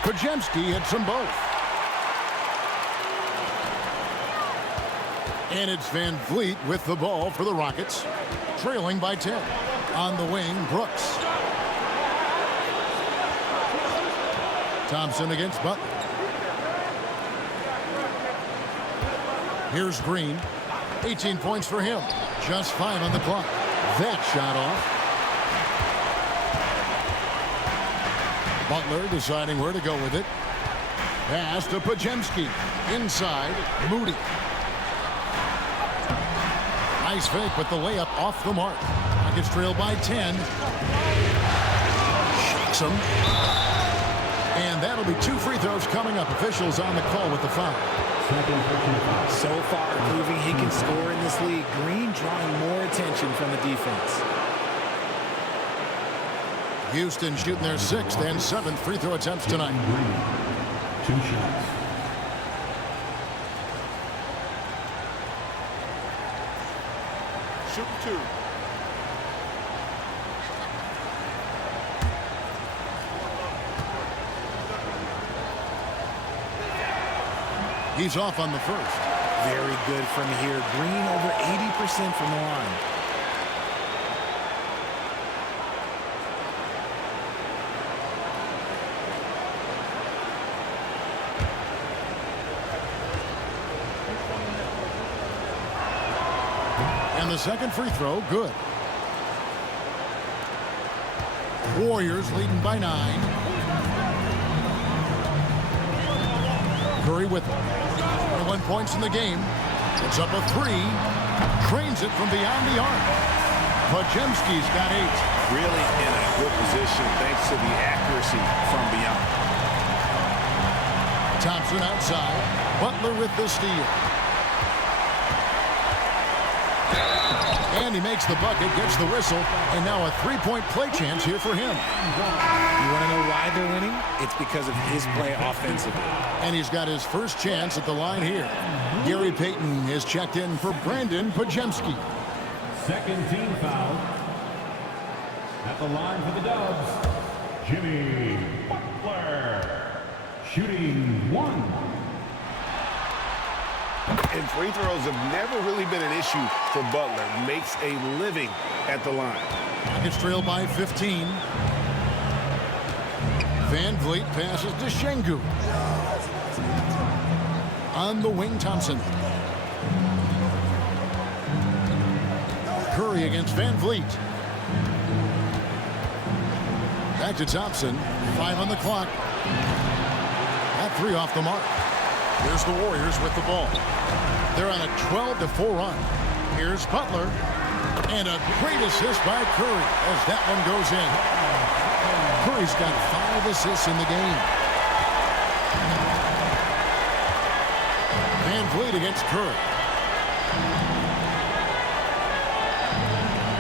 Pajemski hits them both. And it's Van Vliet with the ball for the Rockets, trailing by 10. On the wing, Brooks. Thompson against Butler. Here's Green. 18 points for him. Just 5 on the clock. That shot off. Butler deciding where to go with it. Pass to Pajemski. Inside, Moody. Nice fake, but the layup off the mark. Rockets trail by 10. Shakes him. And that'll be 2 free throws coming up. Officials on the call with the foul. So far, proving he can score in this league. Green drawing more attention from the defense. Houston shooting their 6th and 7th free throw attempts tonight. 2 shots. Shoot 2. He's off on the first. Very good from here. Green over 80% from the line. And the second free throw, good. Warriors leading by 9. Curry with it. 21 points in the game. It's up a 3. Trains it from beyond the arc. Pajemski's got 8. Really in a good position thanks to the accuracy from beyond. Thompson outside. Butler with the steal. And he makes the bucket, gets the whistle, and now a 3-point play chance here for him. You want to know why they're winning? It's because of his play offensively. And he's got his first chance at the line here. Gary Payton is checked in for Brandon Pajemski. Second team foul. At the line for the Dubs, Jimmy Butler. Shooting 1. And free throws have never really been an issue for Butler. Makes a living at the line. Rockets trail by 15. Van Vliet passes to Şengün. On the wing, Thompson. Curry against Van Vliet. Back to Thompson. 5 on the clock. That 3 off the mark. Here's the Warriors with the ball. They're on a 12-4 run. Here's Butler. And a great assist by Curry as that one goes in. Curry's got 5 assists in the game. Van Vliet against Curry.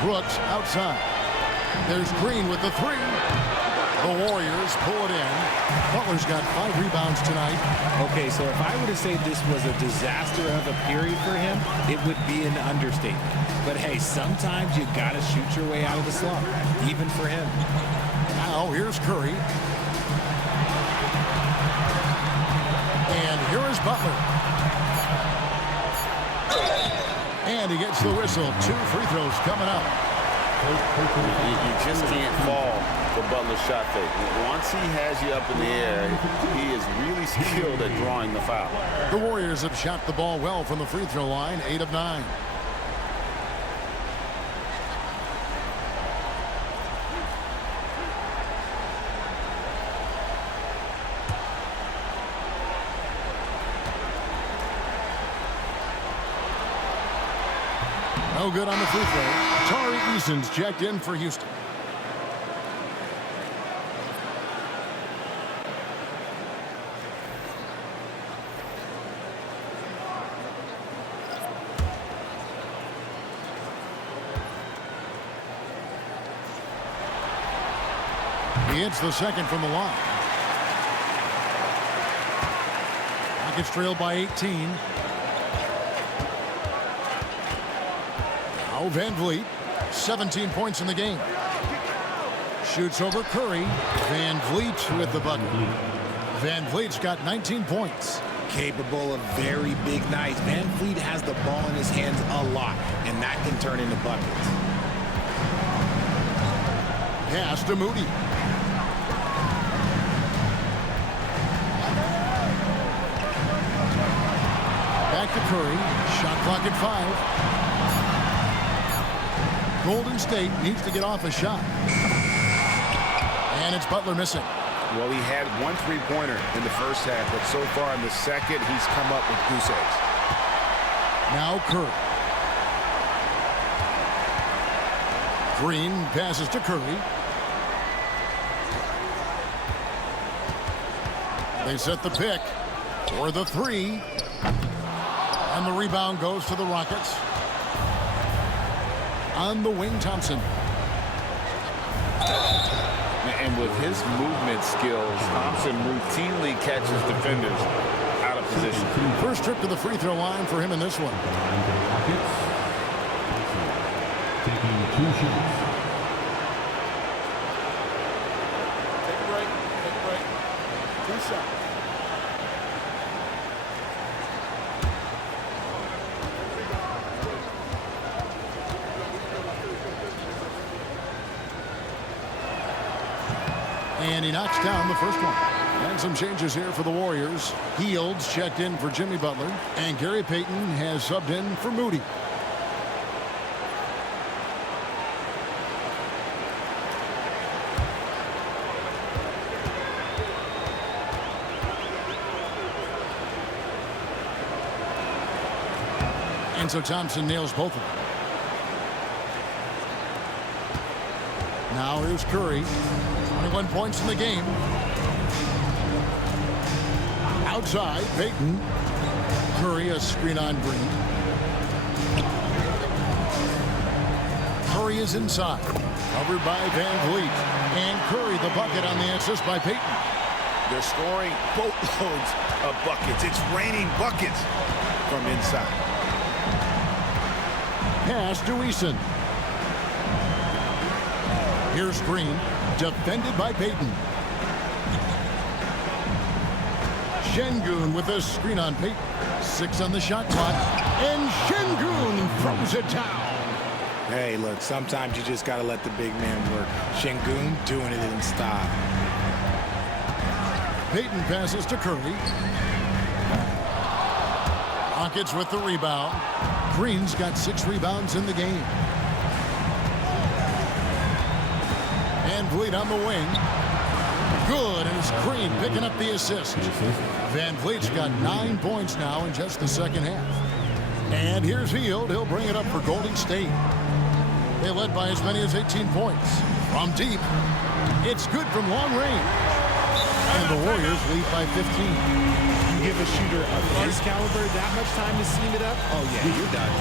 Brooks outside. There's Green with the 3. The Warriors pull it in. Butler's got 5 rebounds tonight. Okay, so if I were to say this was a disaster of a period for him, it would be an understatement. But hey, sometimes you got to shoot your way out of the slump, even for him. Now here's Curry. And here is Butler. And he gets the whistle. 2 free throws coming up. You just can't fall for Butler's shot fake. Once he has you up in the air, he is really skilled at drawing the foul. The Warriors have shot the ball well from the free throw line, 8 of 9. No good on the free throw. Tari Eason's checked in for Houston. He hits the second from the line. Rockets trailed by 18. Now Van Vliet, 17 points in the game. Shoots over Curry. Van Vliet with the bucket. Van Vliet's got 19 points. Capable of very big nights. Van Vliet has the ball in his hands a lot, and that can turn into buckets. Pass to Moody. Back to Curry. Shot clock at 5. Golden State needs to get off a shot. And it's Butler missing. Well, he had one three-pointer in the first half, but so far in the second, he's come up with goose eggs. Now Curry. Green passes to Curry. They set the pick for the three. And the rebound goes to the Rockets. On the wing, Thompson. And with his movement skills, Thompson routinely catches defenders out of position. First trip to the free throw line for him in this one. Taking 2 shots. Take a break. Take a break. 2 shots. And he knocks down the first one. And some changes here for the Warriors. Fields checked in for Jimmy Butler. And Gary Payton has subbed in for Moody. And so Thompson nails both of them. Now here's Curry. 21 points in the game. Outside, Payton. Curry, a screen on Green. Curry is inside. Covered by Van Vliet. And Curry the bucket on the assist by Payton. They're scoring boatloads of buckets. It's raining buckets from inside. Pass to Eason. Here's Green. Defended by Payton. Şengün with a screen on Payton. 6 on the shot clock. And Şengün throws it down. Hey, look, sometimes you just got to let the big man work. Şengün doing it in style. Payton passes to Curry. Rockets with the rebound. Green's got 6 rebounds in the game. Van Vliet on the wing. Good, and it's Green picking up the assist. Van Vliet's got 9 points now in just the second half. And here's Hield. He'll bring it up for Golden State. They led by as many as 18 points. From deep, it's good from long range. And the Warriors lead by 15. You give a shooter of his caliber that much time to seam it up, oh yeah, you're done.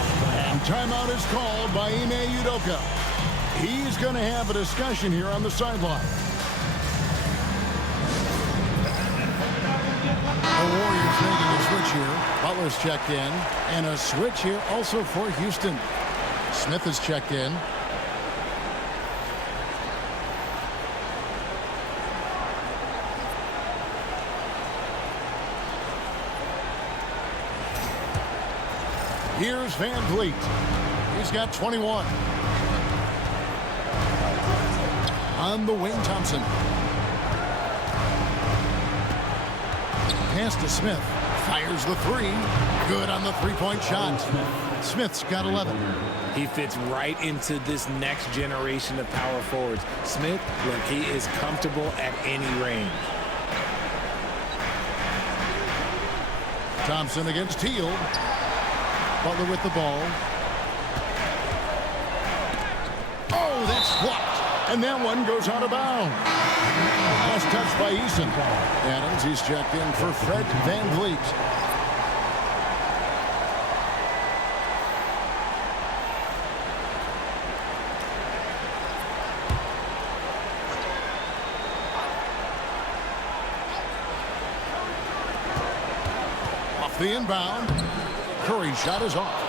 And timeout is called by Ime Udoka. He's going to have a discussion here on the sideline. The Warriors making a switch here. Butler's checked in. And a switch here also for Houston. Smith is checked in. Here's Van Vliet. He's got 21. on the wing, Thompson. Pass to Smith. Fires the three. Good on the three-point shot. Smith's got 11. He fits right into this next generation of power forwards. Smith, look, he is comfortable at any range. Thompson against Teal. Butler with the ball. Oh, that's blocked. And that one goes out of bounds. Last touch by Eason. Adams, he's checked in for Fred VanVleet. Off the inbound. Curry's shot is off.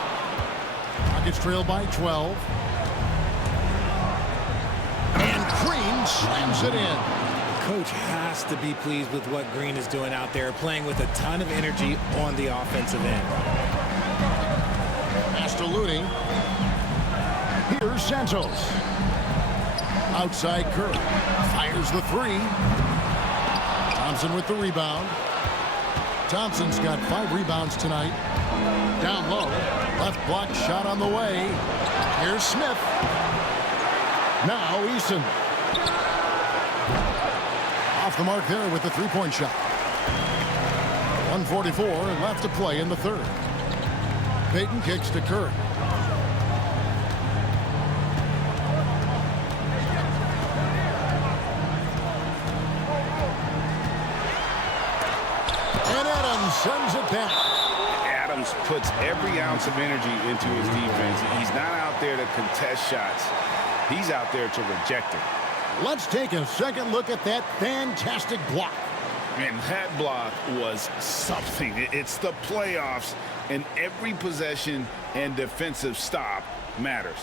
Rockets trail by 12. And Green slams it in. Coach has to be pleased with what Green is doing out there, playing with a ton of energy on the offensive end. Pass to Looney. Here's Santos. Outside Curry. Fires the three. Thompson with the rebound. Thompson's got 5 rebounds tonight. Down low. Left block shot on the way. Here's Smith. Now Eason. Off the mark there with the three-point shot. 1:44 left to play in the third. Payton kicks to Curry. And Adams sends it back. Adams puts every ounce of energy into his defense. He's not out there to contest shots. He's out there to reject it. Let's take a second look at that fantastic block. And that block was something. It's the playoffs, and every possession and defensive stop matters.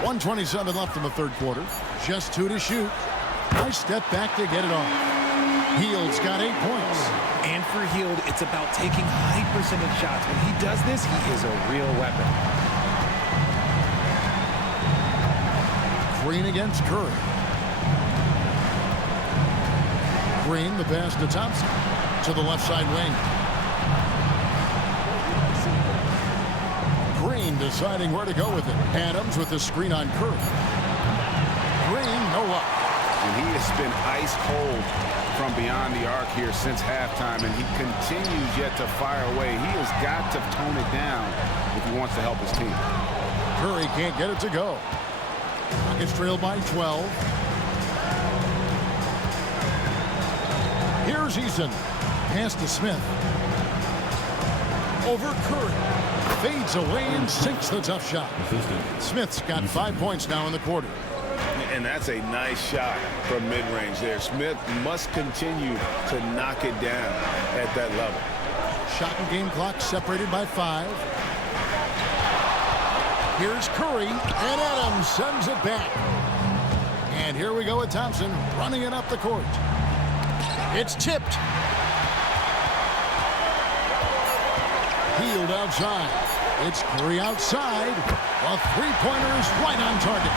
.127 left in the third quarter. Just 2 to shoot. Nice step back to get it off. Hield's got 8 points. And for Hield, it's about taking high percentage shots. When he does this, he is a real weapon. Green against Curry. Green, the pass to Thompson. To the left side wing. Green deciding where to go with it. Adams with the screen on Curry. Green, no luck. And he has been ice cold from beyond the arc here since halftime, and he continues yet to fire away. He has got to tone it down if he wants to help his team. Curry can't get it to go. Rockets trail by 12. Here's Eason. Pass to Smith. Over Curry. Fades away and sinks the tough shot. Smith's got 5 points now in the quarter. And that's a nice shot from mid-range there. Smith must continue to knock it down at that level. Shot and game clock separated by 5. Here's Curry, and Adams sends it back. And here we go with Thompson running it up the court. It's tipped. Hield outside. It's Curry outside. A three-pointer is right on target.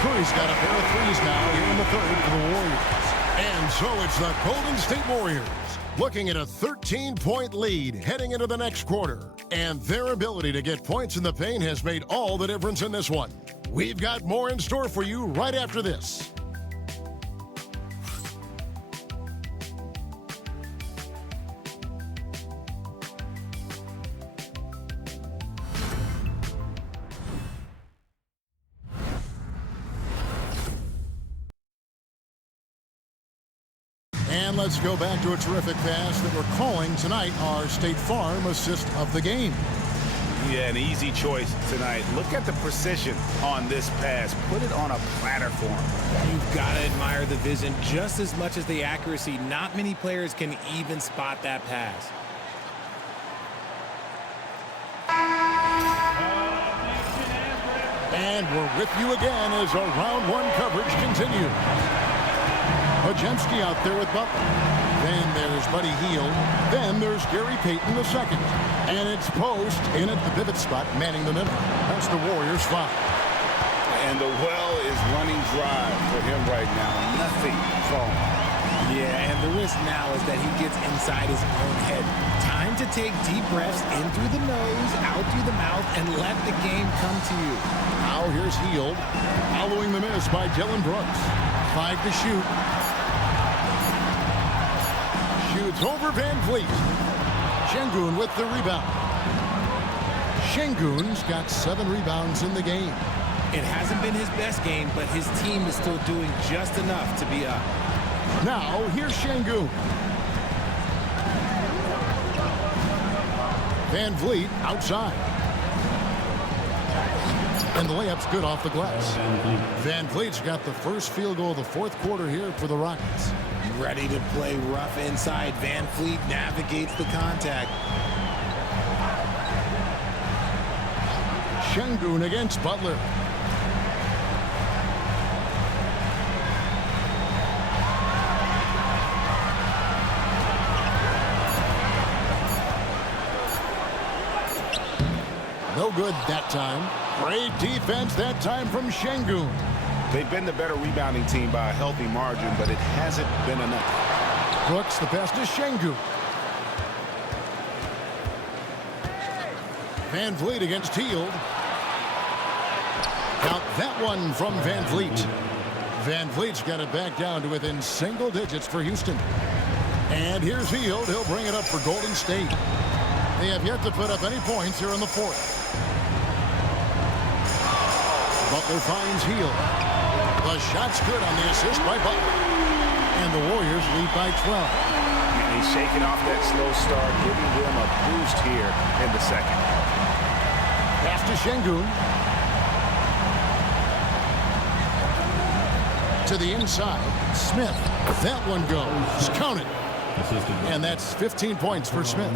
Curry's got a pair of threes now here in the third for the Warriors. And so it's the Golden State Warriors looking at a 13-point lead heading into the next quarter. And their ability to get points in the paint has made all the difference in this one. We've got more in store for you right after this. And let's go back to a terrific pass that we're calling tonight our State Farm assist of the game. Yeah, an easy choice tonight. Look at the precision on this pass. Put it on a platter for him. You've got to admire the vision just as much as the accuracy. Not many players can even spot that pass. And we're with you again as our round one coverage continues. Pajemski out there with Butler. Then there's Buddy Hield. Then there's Gary Payton II. And it's Post in at the pivot spot, manning the middle. That's the Warriors 5. And the well is running dry for him right now. Nothing falling. Yeah, and the risk now is that he gets inside his own head. Time to take deep breaths in through the nose, out through the mouth, and let the game come to you. Now here's Hield, following the miss by Dylan Brooks. 5 to shoot. Shoots over Van Vliet. Şengün with the rebound. Şengün's got 7 rebounds in the game. It hasn't been his best game, but his team is still doing just enough to be up. Now, here's Şengün. Van Vliet outside. And the layup's good off the glass. Van Vliet's got the first field goal of the fourth quarter here for the Rockets. Ready to play rough inside. Van Vliet navigates the contact. Şengün against Butler. No good that time. Great defense that time from Şengün. They've been the better rebounding team by a healthy margin, but it hasn't been enough. Brooks the pass to Şengün. Van Vliet against Hield. Count that one from Van Vliet. Van Vliet's got it back down to within single digits for Houston. And here's Hield. He'll bring it up for Golden State. They have yet to put up any points here in the fourth. Butler finds Hield. The shot's good on the assist by Butler. And the Warriors lead by 12. And he's shaking off that slow start, giving them a boost here in the second. Pass to Şengün. To the inside. Smith. That one goes. Count it. And that's 15 points for Smith.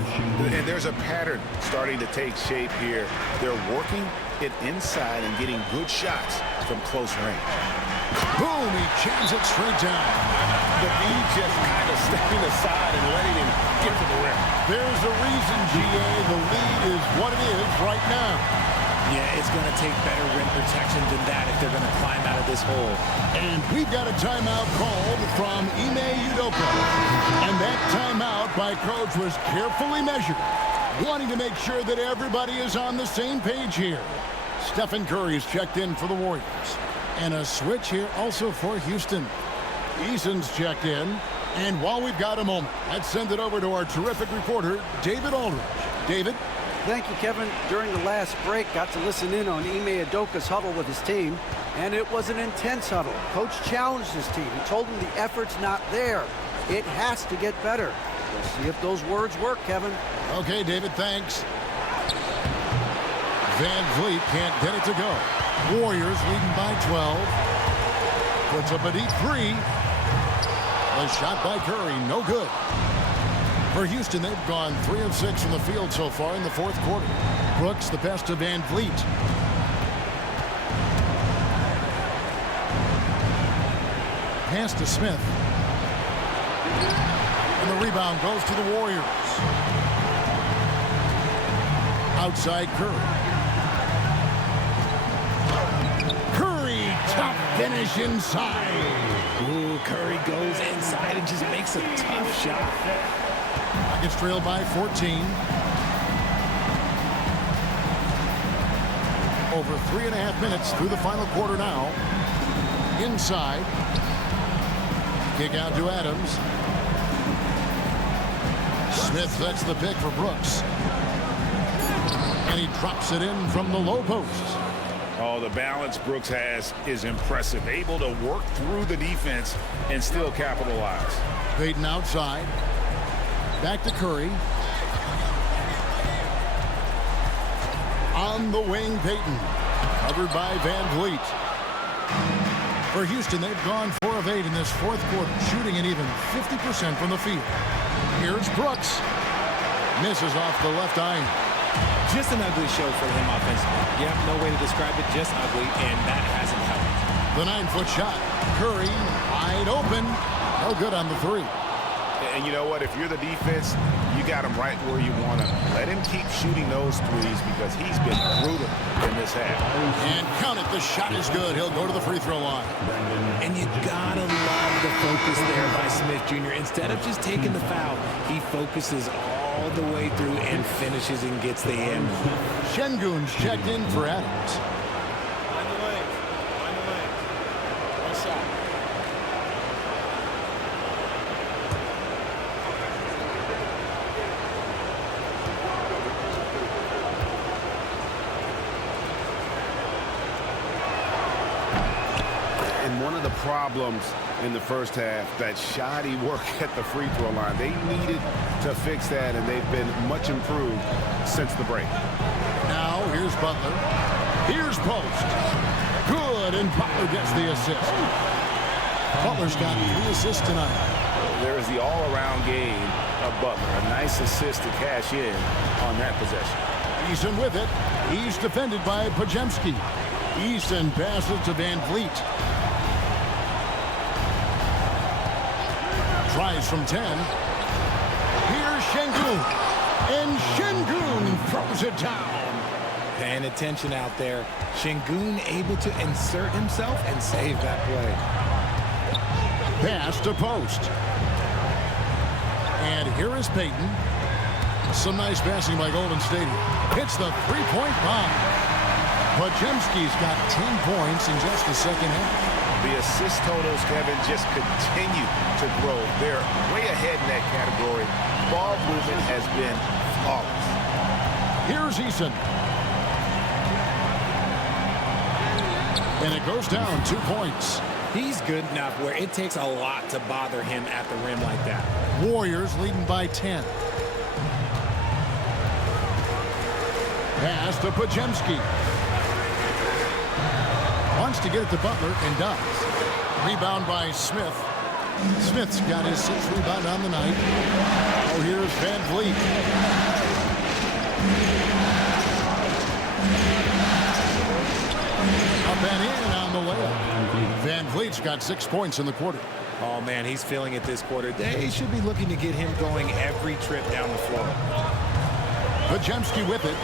And there's a pattern starting to take shape here. They're working it inside and getting good shots from close range. Boom, he jams it straight down. The lead just kind of stepping aside and letting him get to the rim. There's a reason, GA. The lead is what it is right now. Yeah, it's going to take better rim protection than that if they're going to climb out of this hole. And we've got a timeout called from NBA2K25. And that timeout by Coach was carefully measured, wanting to make sure that everybody is on the same page here. Stephen Curry's checked in for the Warriors. And a switch here also for Houston. Eason's checked in. And while we've got a moment, let's send it over to our terrific reporter, David Aldridge. David? Thank you, Kevin. During the last break, got to listen in on Ime Udoka's huddle with his team, and it was an intense huddle. Coach challenged his team. He told them the effort's not there. It has to get better. We'll see if those words work, Kevin. Okay, David, thanks. Van Vliet can't get it to go. Warriors leading by 12. Puts up a deep three. A shot by Curry, no good. For Houston, they've gone 3 of 6 from the field so far in the fourth quarter. Brooks the pass to Van Vliet. Pass to Smith. And the rebound goes to the Warriors. Outside Curry. Curry, tough finish inside. Ooh, Curry goes inside and just makes a tough shot. Rockets trailed by 14. Over 3.5 minutes through the final quarter now. Inside. Kick out to Adams. Smith sets the pick for Brooks. And he drops it in from the low post. Oh, the balance Brooks has is impressive. Able to work through the defense and still capitalize. Payton outside. Back to Curry. On the wing, Payton. Covered by Van Vliet. For Houston, they've gone 4 of 8 in this fourth quarter, shooting an even 50% from the field. Here's Brooks. Misses off the left eye. Just an ugly show for him offensively. Yep, no way to describe it, just ugly, and that hasn't helped. The 9-foot shot. Curry, wide open. No good on the 3. And you know what? If you're the defense, you got him right where you want him. Let him keep shooting those threes because he's been brutal in this half. And count it. The shot is good. He'll go to the free throw line. And you gotta love the focus there by Smith Jr. Instead of just taking the foul, he focuses all the way through and finishes and gets the end. Şengün's checked in for Adams. Find the lane. Find the lane. One shot. And one of the problems in the first half, that shoddy work at the free throw line. They needed to fix that, and they've been much improved since the break. Now, here's Butler. Here's Post. Good, and Butler gets the assist. Butler's got 3 assists tonight. There is the all-around game of Butler. A nice assist to cash in on that possession. Eason with it. He's defended by Podziemski. Eason passes to Van Vliet. Tries from 10. Here's Şengün. And Şengün throws it down. Paying attention out there. Şengün able to insert himself and save that play. Pass to Post. And here is Payton. Some nice passing by Golden State. Hits the three-point bomb. Podziemski's got 10 points in just the second half. The assist totals, Kevin, just continue to grow. They're way ahead in that category. Ball movement has been flawless. Here's Eason. And it goes down 2 points. He's good enough where it takes a lot to bother him at the rim like that. Warriors leading by 10. Pass to Podziemski. Wants to get it to Butler and does. Rebound by Smith. Smith's got his 6th rebound on the night. Oh, here's Van Vliet. Up and in on the layup. Van Vliet's got 6 points in the quarter. Oh, man, he's feeling it this quarter. They should be looking to get him going every trip down the floor. Podziemski with it.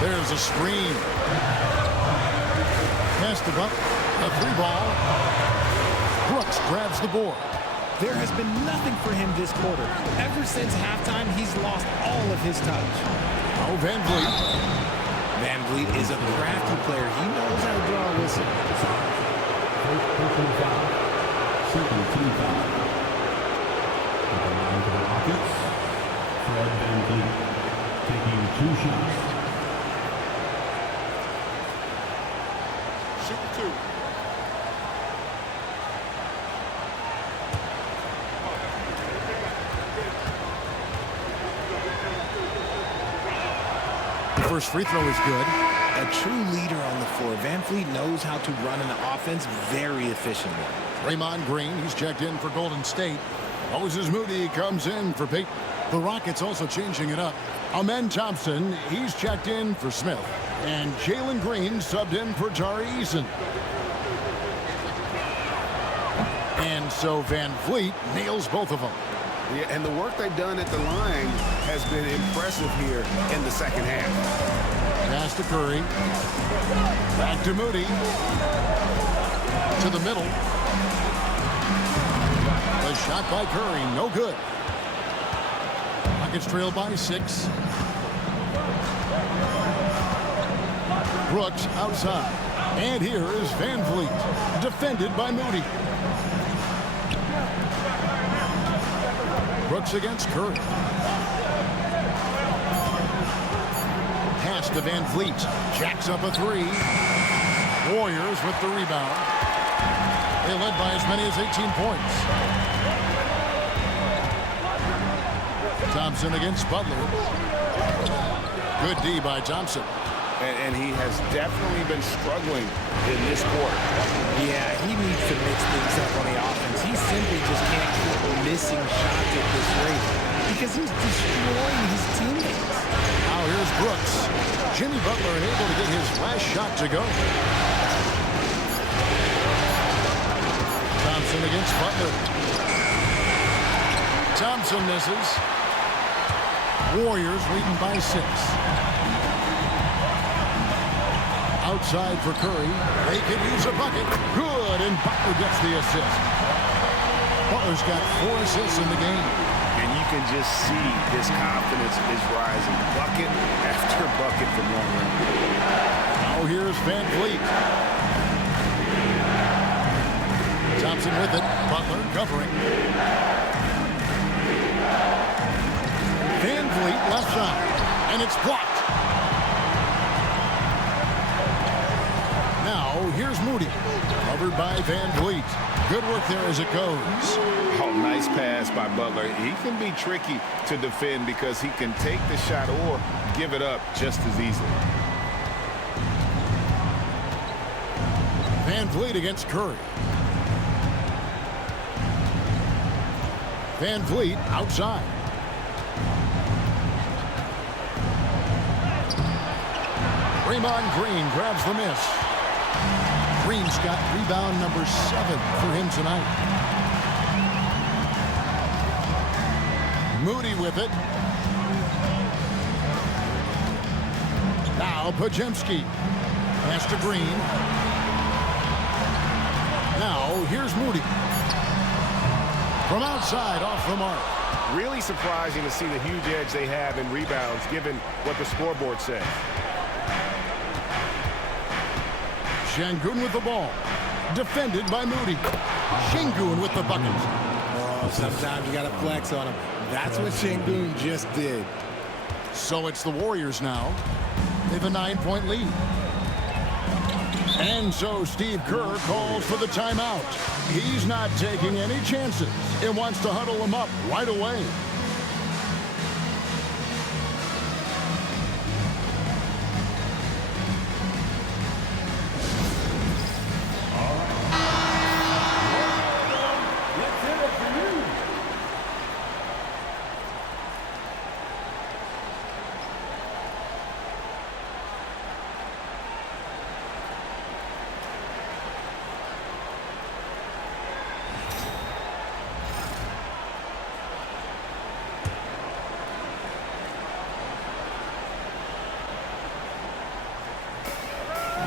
There's a screen. Pass to Butler. A 3-ball. Brooks grabs the board. There has been nothing for him this quarter. Ever since halftime, he's lost all of his touch. Oh, Van Vliet. Van Vliet is a crafty player. He knows how to draw a whistle. First personal foul. Second team foul. At the line for the Rockets, Fred Van Vliet taking 2 shots. Shoot 2. First free throw is good. A true leader on the floor. Van Vliet knows how to run an offense very efficiently. Draymond Green, he's checked in for Golden State. Moses Moody comes in for Payton. The Rockets also changing it up. Amen Thompson, he's checked in for Smith. And Jalen Green subbed in for Tari Eason. And so Van Vliet nails both of them. Yeah, and the work they've done at the line has been impressive here in the second half. Pass to Curry. Back to Moody. To the middle. The shot by Curry, no good. Rockets trail by 6. Brooks outside. And here is Van Vliet, defended by Moody. Brooks against Curry. Pass to Van Vliet. Jacks up a 3. Warriors with the rebound. They led by as many as 18 points. Thompson against Butler. Good D by Thompson. And he has definitely been struggling in this quarter. Yeah, he needs to mix things up on the offense. He simply just can't keep missing shots at this rate because he's destroying his teammates. Now here's Brooks. Jimmy Butler unable to get his last shot to go. Thompson against Butler. Thompson misses. Warriors leading by 6. Outside for Curry. They can use a bucket. Good, and Butler gets the assist. Butler's got 4 assists in the game. And you can just see his confidence is rising. Bucket after bucket from long range. Now here's Van Vliet. Thompson with it. Butler covering. Van Vliet left side. And it's blocked. Now here's Moody. Covered by Van Vliet. Good work there as it goes. Oh, nice pass by Butler. He can be tricky to defend because he can take the shot or give it up just as easily. Van Vliet against Curry. Van Vliet outside. Draymond Green grabs the miss. Green's got rebound number 7 for him tonight. Moody with it. Now Pajemski. Pass to Green. Now here's Moody. From outside, off the mark. Really surprising to see the huge edge they have in rebounds given what the scoreboard says. Şengün with the ball. Defended by Moody. Şengün with the bucket. Oh, sometimes you got to flex on him. That's what Şengün just did. So it's the Warriors now. They have a 9-point lead. And so Steve Kerr calls for the timeout. He's not taking any chances and wants to huddle them up right away.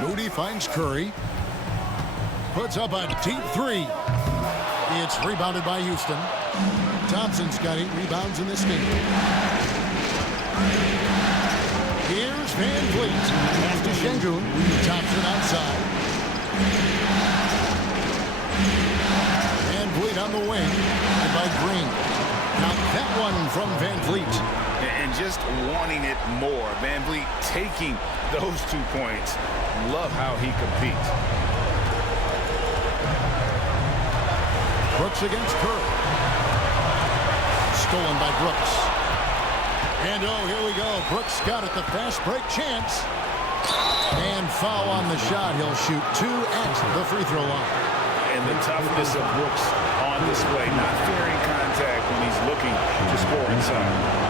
Moody finds Curry. Puts up a deep 3. It's rebounded by Houston. Thompson's got 8 rebounds in this game. Here's Van Vliet. Pass to Şengün. Thompson outside. Van Vliet on the wing. And by Green. Now that one from Van Vliet. And just wanting it more. Van Vliet taking those 2 points. Love how he competes. Brooks against Curry. Stolen by Brooks. And oh, here we go. Brooks got it, the fast break chance. And foul on the shot. He'll shoot 2 at the free throw line. And the toughness of Brooks on display. Not fearing contact when he's looking to score inside.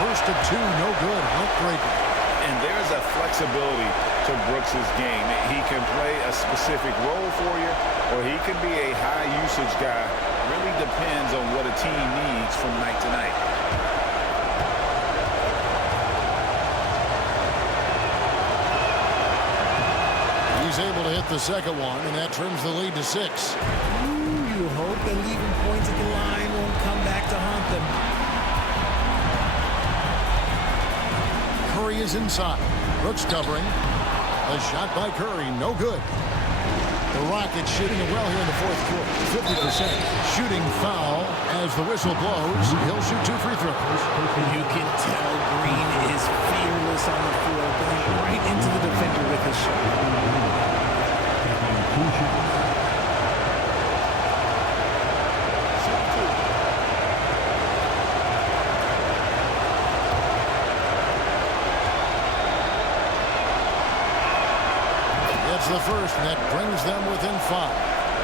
First of 2, no good. Heartbreaker. And there's a flexibility to Brooks's game. He can play a specific role for you, or he can be a high-usage guy. Really depends on what a team needs from night to night. He's able to hit the second one, and that trims the lead to 6. Ooh, you hope that leaving points at the line won't come back to haunt them. Curry is inside. Brooks covering. A shot by Curry, no good. The Rockets shooting it well here in the fourth quarter. 50% shooting foul as the whistle blows. He'll shoot 2 free throws. You can tell Green is fearless on the floor, going right into the defender with his shot. The first, and that brings them within 5.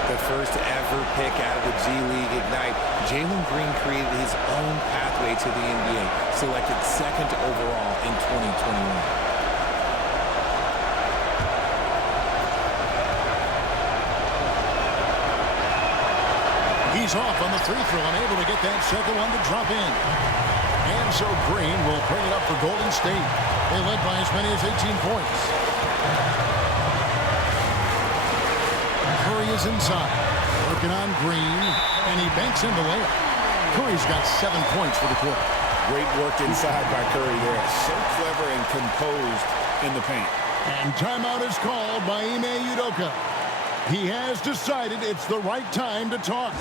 The first ever pick out of the G League Ignite, Jalen Green created his own pathway to the NBA, selected second overall in 2021. He's off on the free throw, unable to get that second one to drop in. And so Green will bring it up for Golden State. They led by as many as 18 points. Curry is inside, working on Green, and he banks in the layup. Curry's got 7 points for the quarter. Great work inside by Curry there. So clever and composed in the paint. And timeout is called by Ime Udoka. He has decided it's the right time to talk.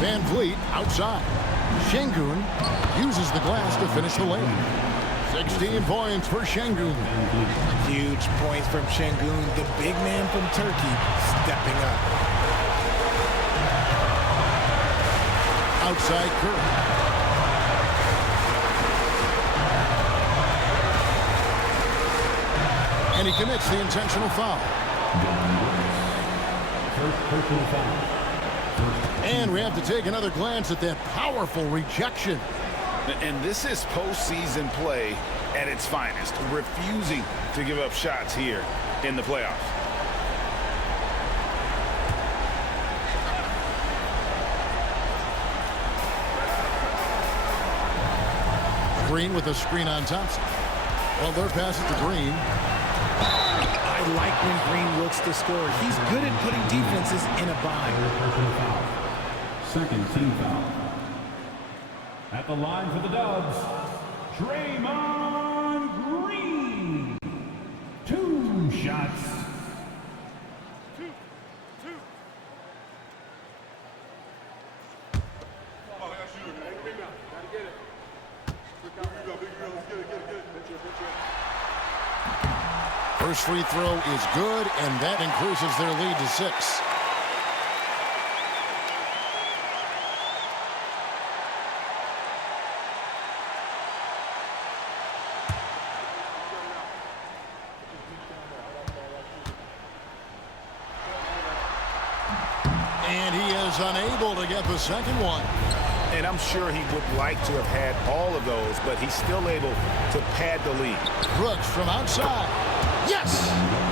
Van Vliet outside. Şengün uses the glass to finish the layup. 16 points for Şengün. Huge points from Şengün, the big man from Turkey, stepping up. Outside Curry. And he commits the intentional foul. First personal foul. And we have to take another glance at that powerful rejection. And this is postseason play at its finest, refusing to give up shots here in the playoffs. Green with a screen on Thompson. Well, their pass it to Green. I like when Green looks to score. He's good at putting defenses in a bind. Second team foul. At the line for the Dubs, Draymond Green. 2 shots. First free throw is good, and that increases their lead to 6. And he is unable to get the second one. And I'm sure he would like to have had all of those, but he's still able to pad the lead. Brooks from outside. Yes!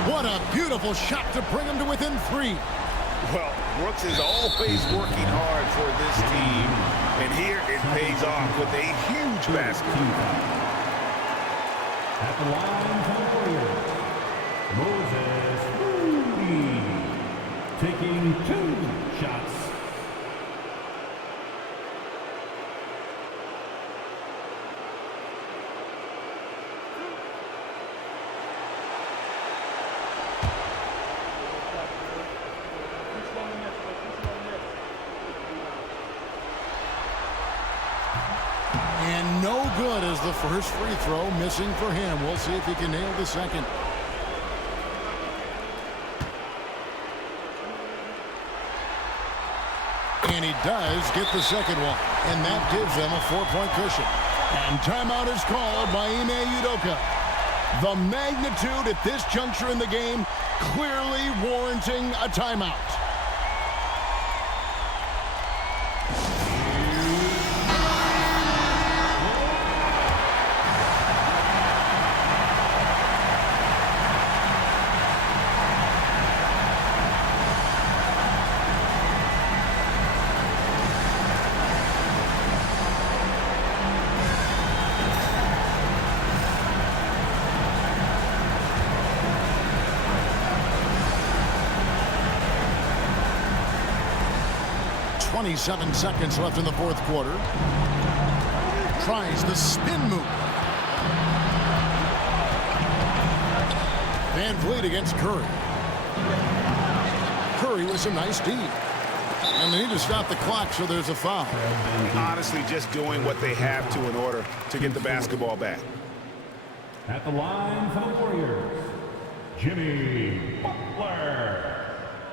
What a beautiful shot to bring him to within 3. Well, Brooks is always working hard for this team, and here it pays off with a huge basket. At the line for the Warriors, Moses Moody, taking 2 shots. And no good as the first free throw, missing for him. We'll see if he can nail the second. And he does get the second one. And that gives them a 4-point cushion. And timeout is called by Ime Udoka. The magnitude at this juncture in the game clearly warranting a timeout. .27 seconds left in the fourth quarter. Tries the spin move. Van Vliet against Curry. Curry with some nice D. And they need to stop the clock, so there's a foul. Honestly, just doing what they have to in order to get the basketball back. At the line for the Warriors, Jimmy Butler,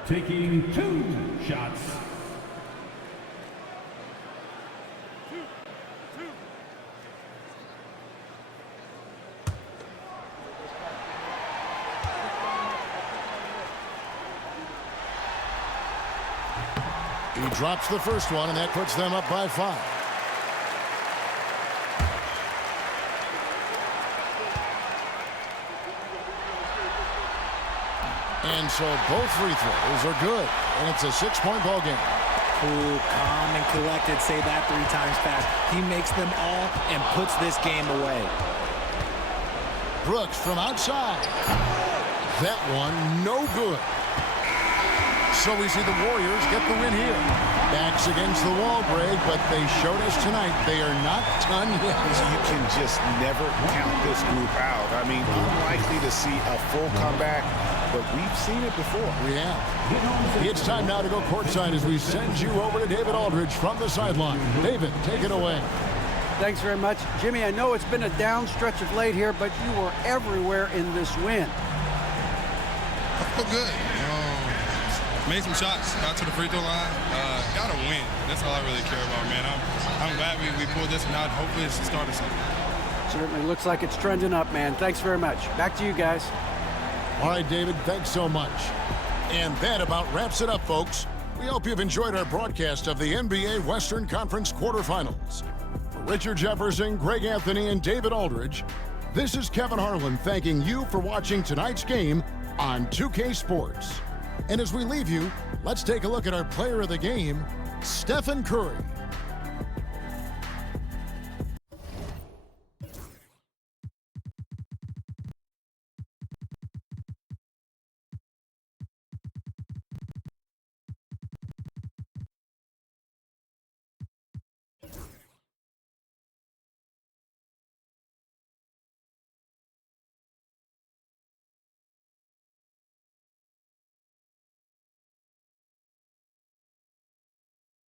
taking 2 shots. He drops the first one, and that puts them up by 5. And so both free throws are good, and it's a 6-point ball game. Cool, calm, and collected. Say that 3 times fast. He makes them all and puts this game away. Brooks from outside. That one no good. So we see the Warriors get the win here. Backs against the wall, Greg, but they showed us tonight they are not done yet. You can just never count this group out. I mean, unlikely to see a full comeback, but we've seen it before. We have. It's time now to go courtside as we send you over to David Aldridge from the sideline. David, take it away. Thanks very much. Jimmy, I know it's been a down stretch of late here, but you were everywhere in this win. I feel good. Made some shots, got to the free throw line, got a win. That's all I really care about, man. I'm glad we pulled this one out. Hopefully it's the start of something. Certainly looks like it's trending up, man. Thanks very much. Back to you guys. All right, David, thanks so much. And that about wraps it up, folks. We hope you've enjoyed our broadcast of the NBA Western Conference quarterfinals. For Richard Jefferson, Greg Anthony, and David Aldridge, this is Kevin Harlan thanking you for watching tonight's game on 2K Sports. And as we leave you, let's take a look at our player of the game, Stephen Curry.